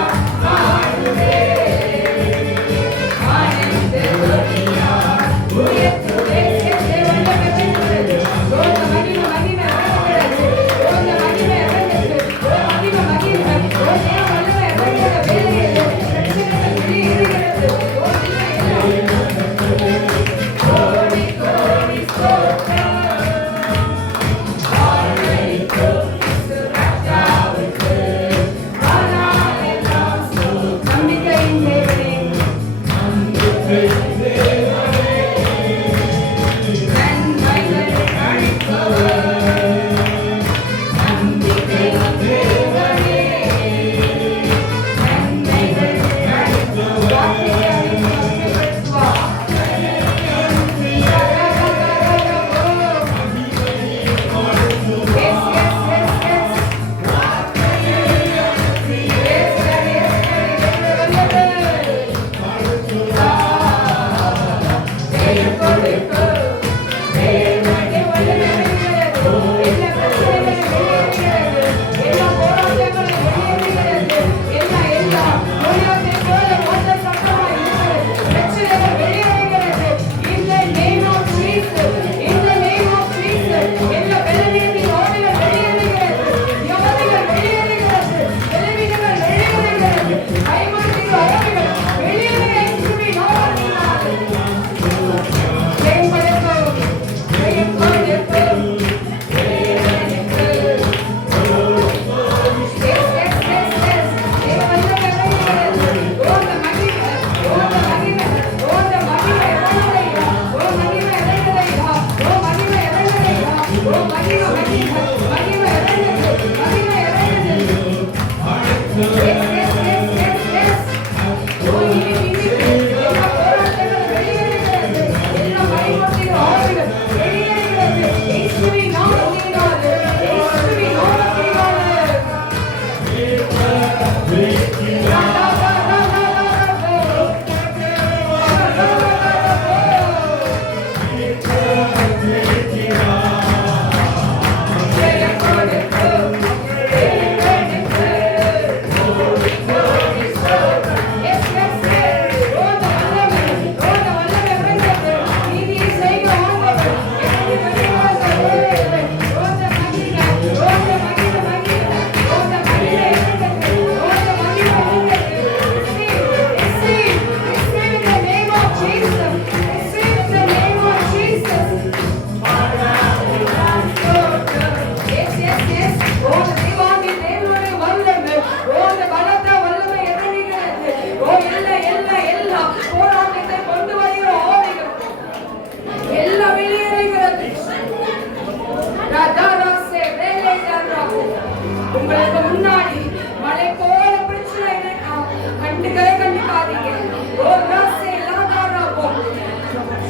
உங்களுக்கு முன்னாடி மலை போல பிரச்சனை இருக்கும், கண்டுக்கவே கண்டுக்காதீங்க.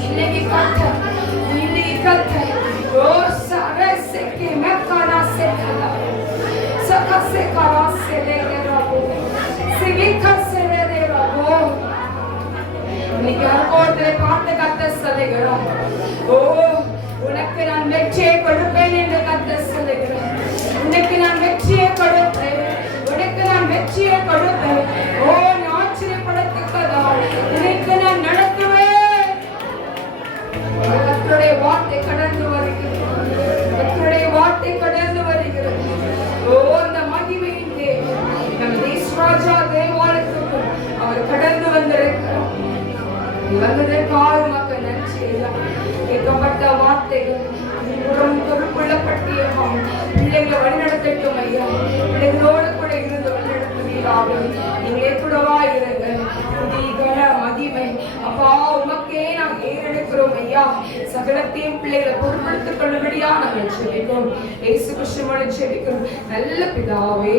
இன்னைக்கு கத்த ஓ சரசெக்கி மெக்கானா செக்கலா சகசே கராசே லேரபோ சிவிகா செரேரபோ. இன்னைக்கு அர்ப்போதே பாட்டு கத்த சொல்லுகிறோம். ஓ உனக்கு நான் வெற்றியை கொடுப்பேன் என்று கத்த சொல்லுகிறேன். உனக்கு நான் வெற்றியை கொடுப்பேன், உனக்கு நான் வெற்றியை கொடுப்பேன். ஓ நீ ஆச்சரியப்படத்தக்கதா உனக்கு நான் நடத்துவேன். கர்த்தருடைய வார்த்தை கடந்து வருகிறது, கர்த்தருடைய வார்த்தை கடந்து வருகிறது. ஓ அந்த மகிமையின் தேவன் நம்ம தேசராஜா தேவாலயத்துக்கு அவர் கடந்து வந்திருக்கிறார். வந்ததற்காக மக்கள் நன்றி. கேட்கப்பட்ட வார்த்தைகள் ஏறெடுக்கிறோம் ஐயா. சகலத்தையும் பிள்ளைகளை பொறுப்படுத்திக் கொள்ளும்படியா நாங்கள் ஜெபிக்கிறோம். இயேசு கிறிஸ்துவின் மூலம் ஜெபிக்கிறோம் நல்ல பிதாவே.